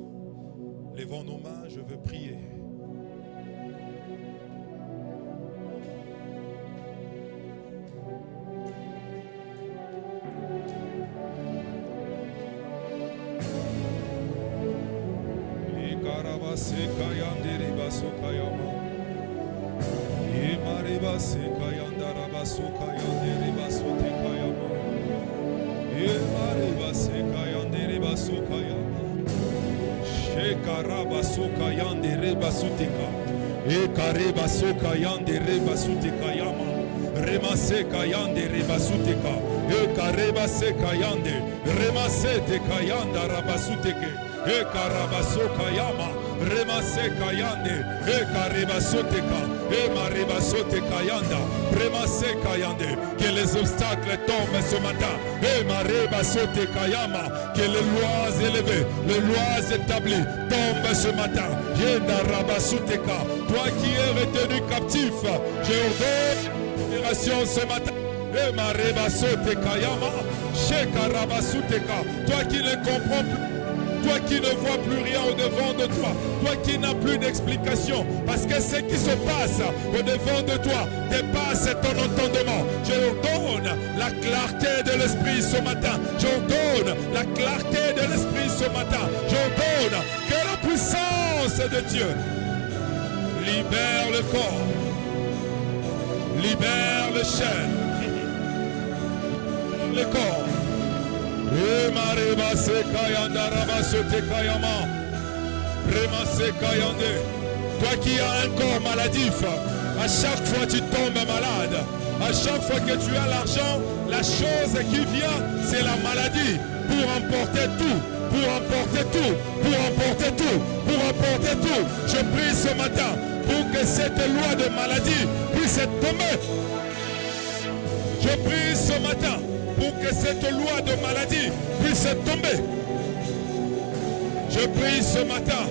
Levons nos mains, je veux prier. Que les obstacles tombent ce matin. Que les lois élevées, les lois établies tombent ce matin. Toi qui es retenu captif, je ordonne libération ce matin. Toi qui ne comprends plus, toi qui ne vois plus rien au-devant de toi, toi qui n'as plus d'explication, parce que ce qui se passe au-devant de toi dépasse ton entendement. Je ordonne la clarté de l'esprit ce matin. Je ordonne la clarté de l'esprit ce matin. Je ordonne que la puissance de Dieu libère le corps. Libère les chaînes. Les corps. Toi qui as un corps maladif, à chaque fois tu tombes malade. À chaque fois que tu as l'argent, la chose qui vient, c'est la maladie. Pour emporter tout, pour emporter tout, pour emporter tout, pour emporter tout. Je prie ce matin pour que cette loi de maladie puisse tomber. Je prie ce matin pour que cette loi de maladie puisse tomber. Je prie ce matin,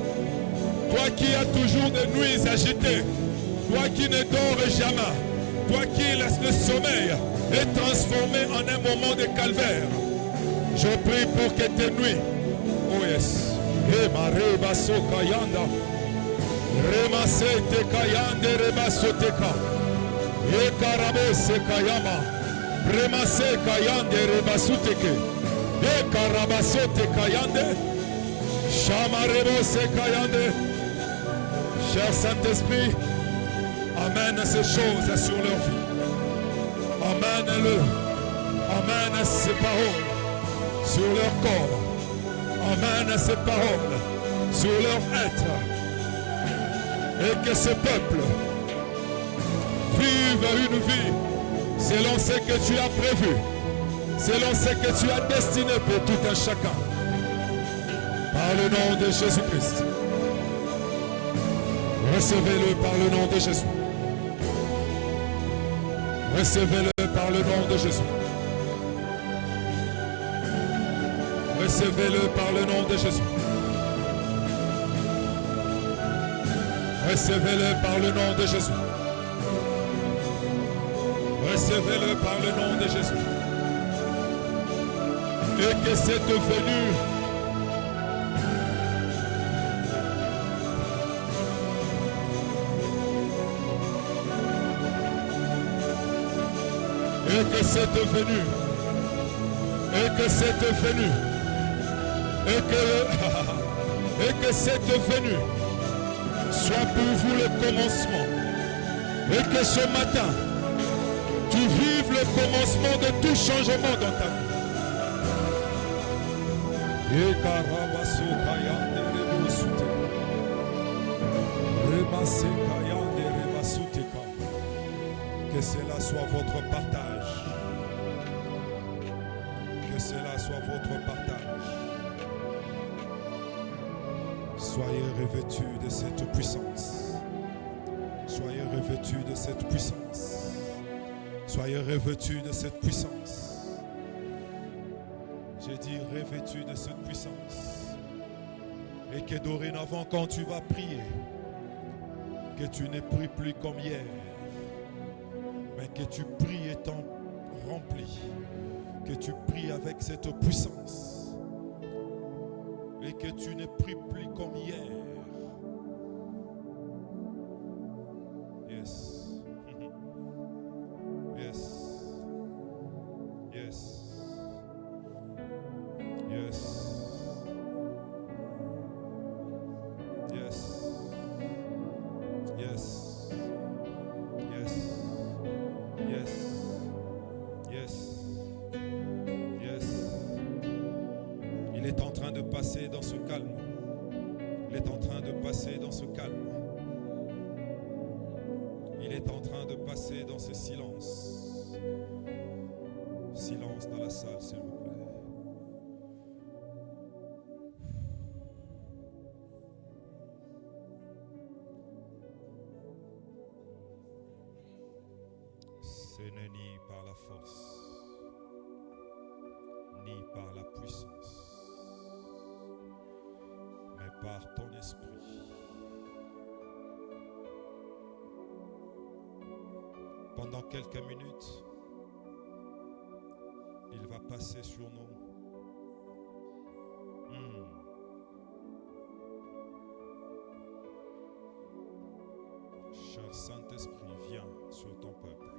toi qui as toujours des nuits agitées, toi qui ne dors jamais, toi qui laisses le sommeil est transformé en un moment de calvaire. Je prie pour que tes nuits, oh yes, cher Saint-Esprit, amène ces choses sur leur vie. Amène-le. Amène ces paroles sur leur corps. Amène ces paroles sur leur être. Et que ce peuple vive une vie selon ce que tu as prévu, selon ce que tu as destiné pour tout un chacun. Par le nom de Jésus-Christ. Recevez-le par le nom de Jésus. Recevez-le par le nom de Jésus. Recevez-le par le nom de Jésus. Recevez-le par le nom de Jésus. Recevez-le par le nom de Jésus. Et que cette venue et que cette venue et que cette venue soit pour vous le commencement, et que ce matin tu vives le commencement de tout changement dans ta vie. Que cela soit votre partage. Que cela soit votre partage. Soyez revêtus de cette puissance. Soyez revêtus de cette puissance. Soyez revêtus de cette puissance. J'ai dit revêtus de cette puissance. Et que dorénavant, quand tu vas prier, que tu ne pries plus comme hier, mais que tu pries étant rempli, que tu pries avec cette puissance, et que tu ne pries plus comme hier. Yes. Yes. Yes. Yes. Passer dans ce calme. Il est en train de passer dans ce calme. Il est en train de passer dans ce silence. Silence dans la salle, s'il vous plaît. Ce n'est ni par la force, ni par la puissance, par ton esprit. Pendant quelques minutes, il va passer sur nous. Cher Saint-Esprit, viens sur ton peuple.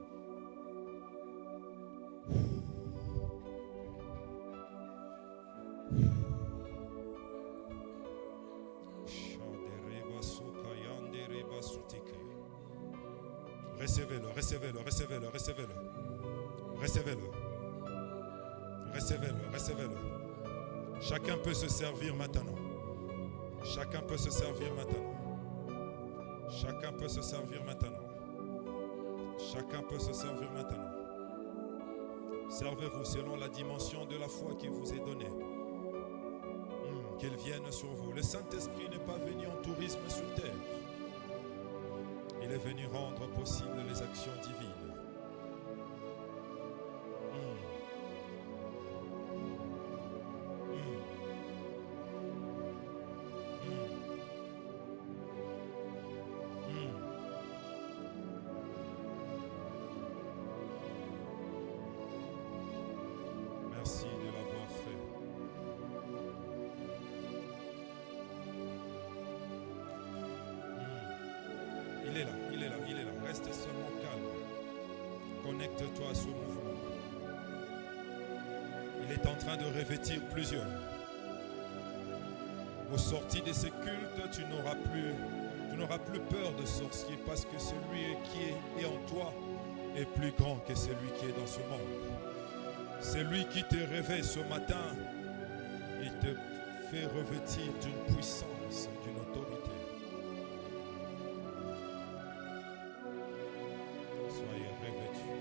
Recevez-le, recevez-le, recevez-le, recevez-le. Recevez-le. Recevez-le, recevez-le. Chacun peut se servir maintenant. Chacun peut se servir maintenant. Chacun peut se servir maintenant. Chacun peut se servir maintenant. Servez-vous selon la dimension de la foi qui vous est donnée. Qu'elle vienne sur vous. Le Saint-Esprit n'est pas venu en tourisme sur terre. Il est venu rendre possible les actions divines. Merci de l'avoir fait. Il est là, il est là, il est là. Reste seulement calme. Connecte-toi à ce mouvement. Il est en train de revêtir plusieurs. Au sorti de ces cultes, tu n'auras plus peur de sorcier parce que celui qui est en toi est plus grand que celui qui est dans ce monde. Celui qui te réveille ce matin, il te fait revêtir d'une puissance, d'une autorité. Soyez revêtus.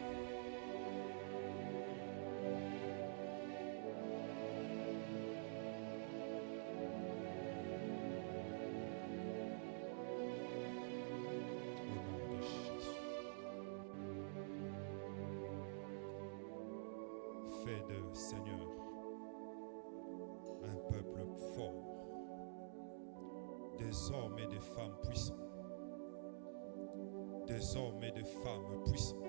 Fais de Seigneur un peuple fort, des hommes et des femmes puissants, des hommes et des femmes puissants,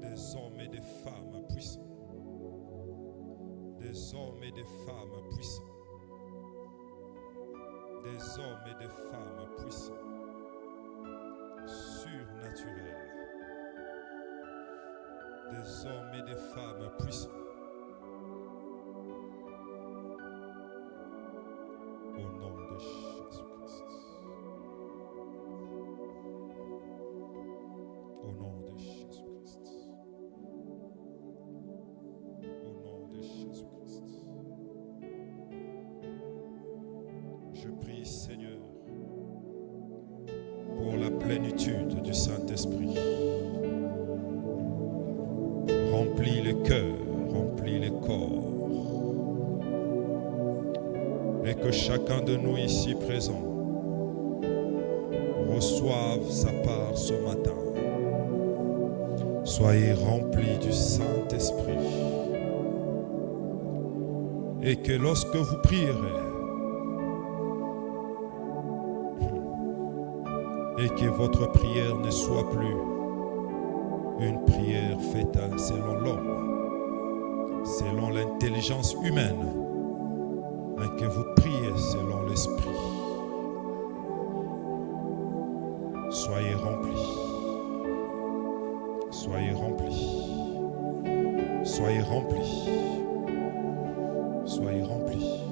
des hommes et des femmes puissants, des hommes et des femmes puissants, des hommes et des femmes puissants, surnaturels. Des hommes et des femmes puissants. Au nom de Jésus-Christ. Au nom de Jésus-Christ. Au nom de Jésus-Christ. Je prie, Seigneur, pour la plénitude du Saint-Esprit. Remplis le cœur, remplis le corps. Et que chacun de nous ici présents reçoive sa part ce matin. Soyez remplis du Saint-Esprit. Et que lorsque vous prierez, et que votre prière ne soit plus une prière faite selon l'homme, selon l'intelligence humaine, mais que vous priez selon l'Esprit. Soyez remplis. Soyez remplis. Soyez remplis. Soyez remplis.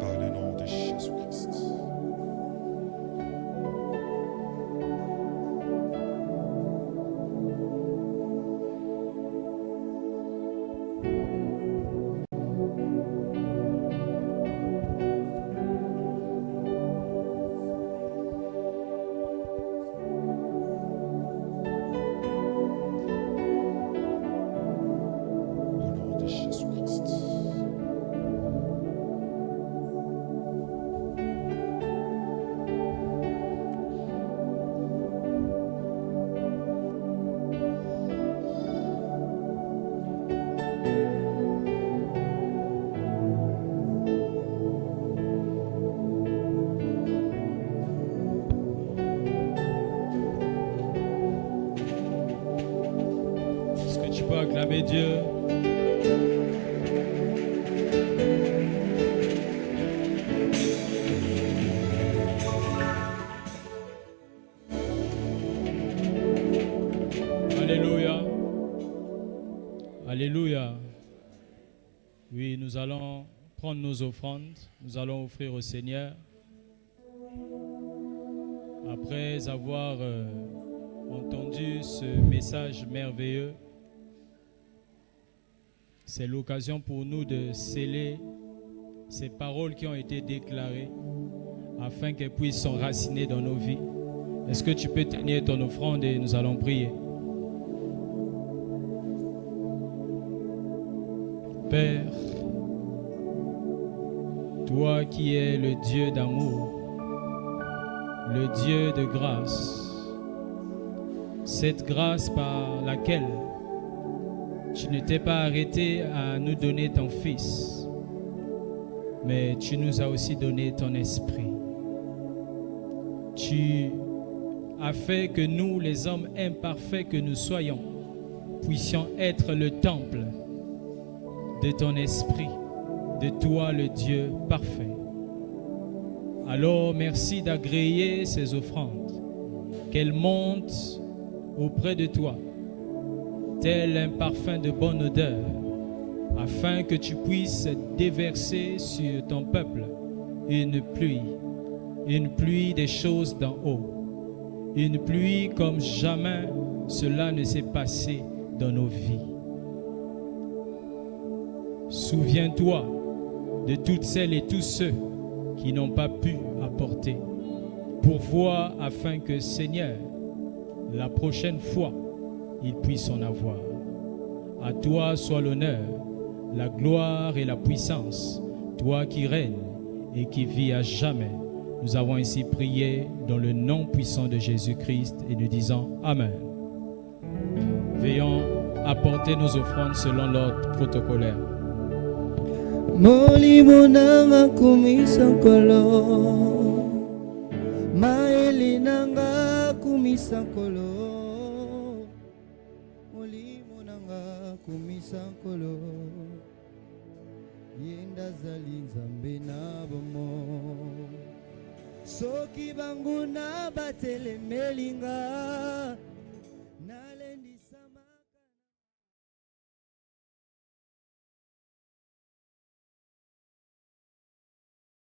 Par le nom de Jésus-Christ. Acclamer Dieu. Alléluia. Alléluia. Oui, nous allons prendre nos offrandes. Nous allons offrir au Seigneur. Après avoir entendu ce message merveilleux, c'est l'occasion pour nous de sceller ces paroles qui ont été déclarées afin qu'elles puissent s'enraciner dans nos vies. Est-ce que tu peux tenir ton offrande et nous allons prier? Père, toi qui es le Dieu d'amour, le Dieu de grâce, cette grâce par laquelle tu ne t'es pas arrêté à nous donner ton Fils, mais tu nous as aussi donné ton Esprit. Tu as fait que nous, les hommes imparfaits que nous soyons, puissions être le temple de ton Esprit, de toi le Dieu parfait. Alors merci d'agréer ces offrandes, qu'elles montent auprès de toi, tel un parfum de bonne odeur, afin que tu puisses déverser sur ton peuple une pluie des choses d'en haut, une pluie comme jamais cela ne s'est passé dans nos vies. Souviens-toi de toutes celles et tous ceux qui n'ont pas pu apporter. Pourvois afin que, Seigneur, la prochaine fois, ils puissent en avoir. À toi soit l'honneur, la gloire et la puissance, toi qui règnes et qui vis à jamais. Nous avons ainsi prié dans le nom puissant de Jésus-Christ et nous disons Amen. Veillons apporter nos offrandes selon l'ordre protocolaire. Molimo nanga kumisankolo, maeli nanga kumisankolo, molimo nanga kumisankolo, yenda zali nzambe na bomo, soki bangu na batele melinga,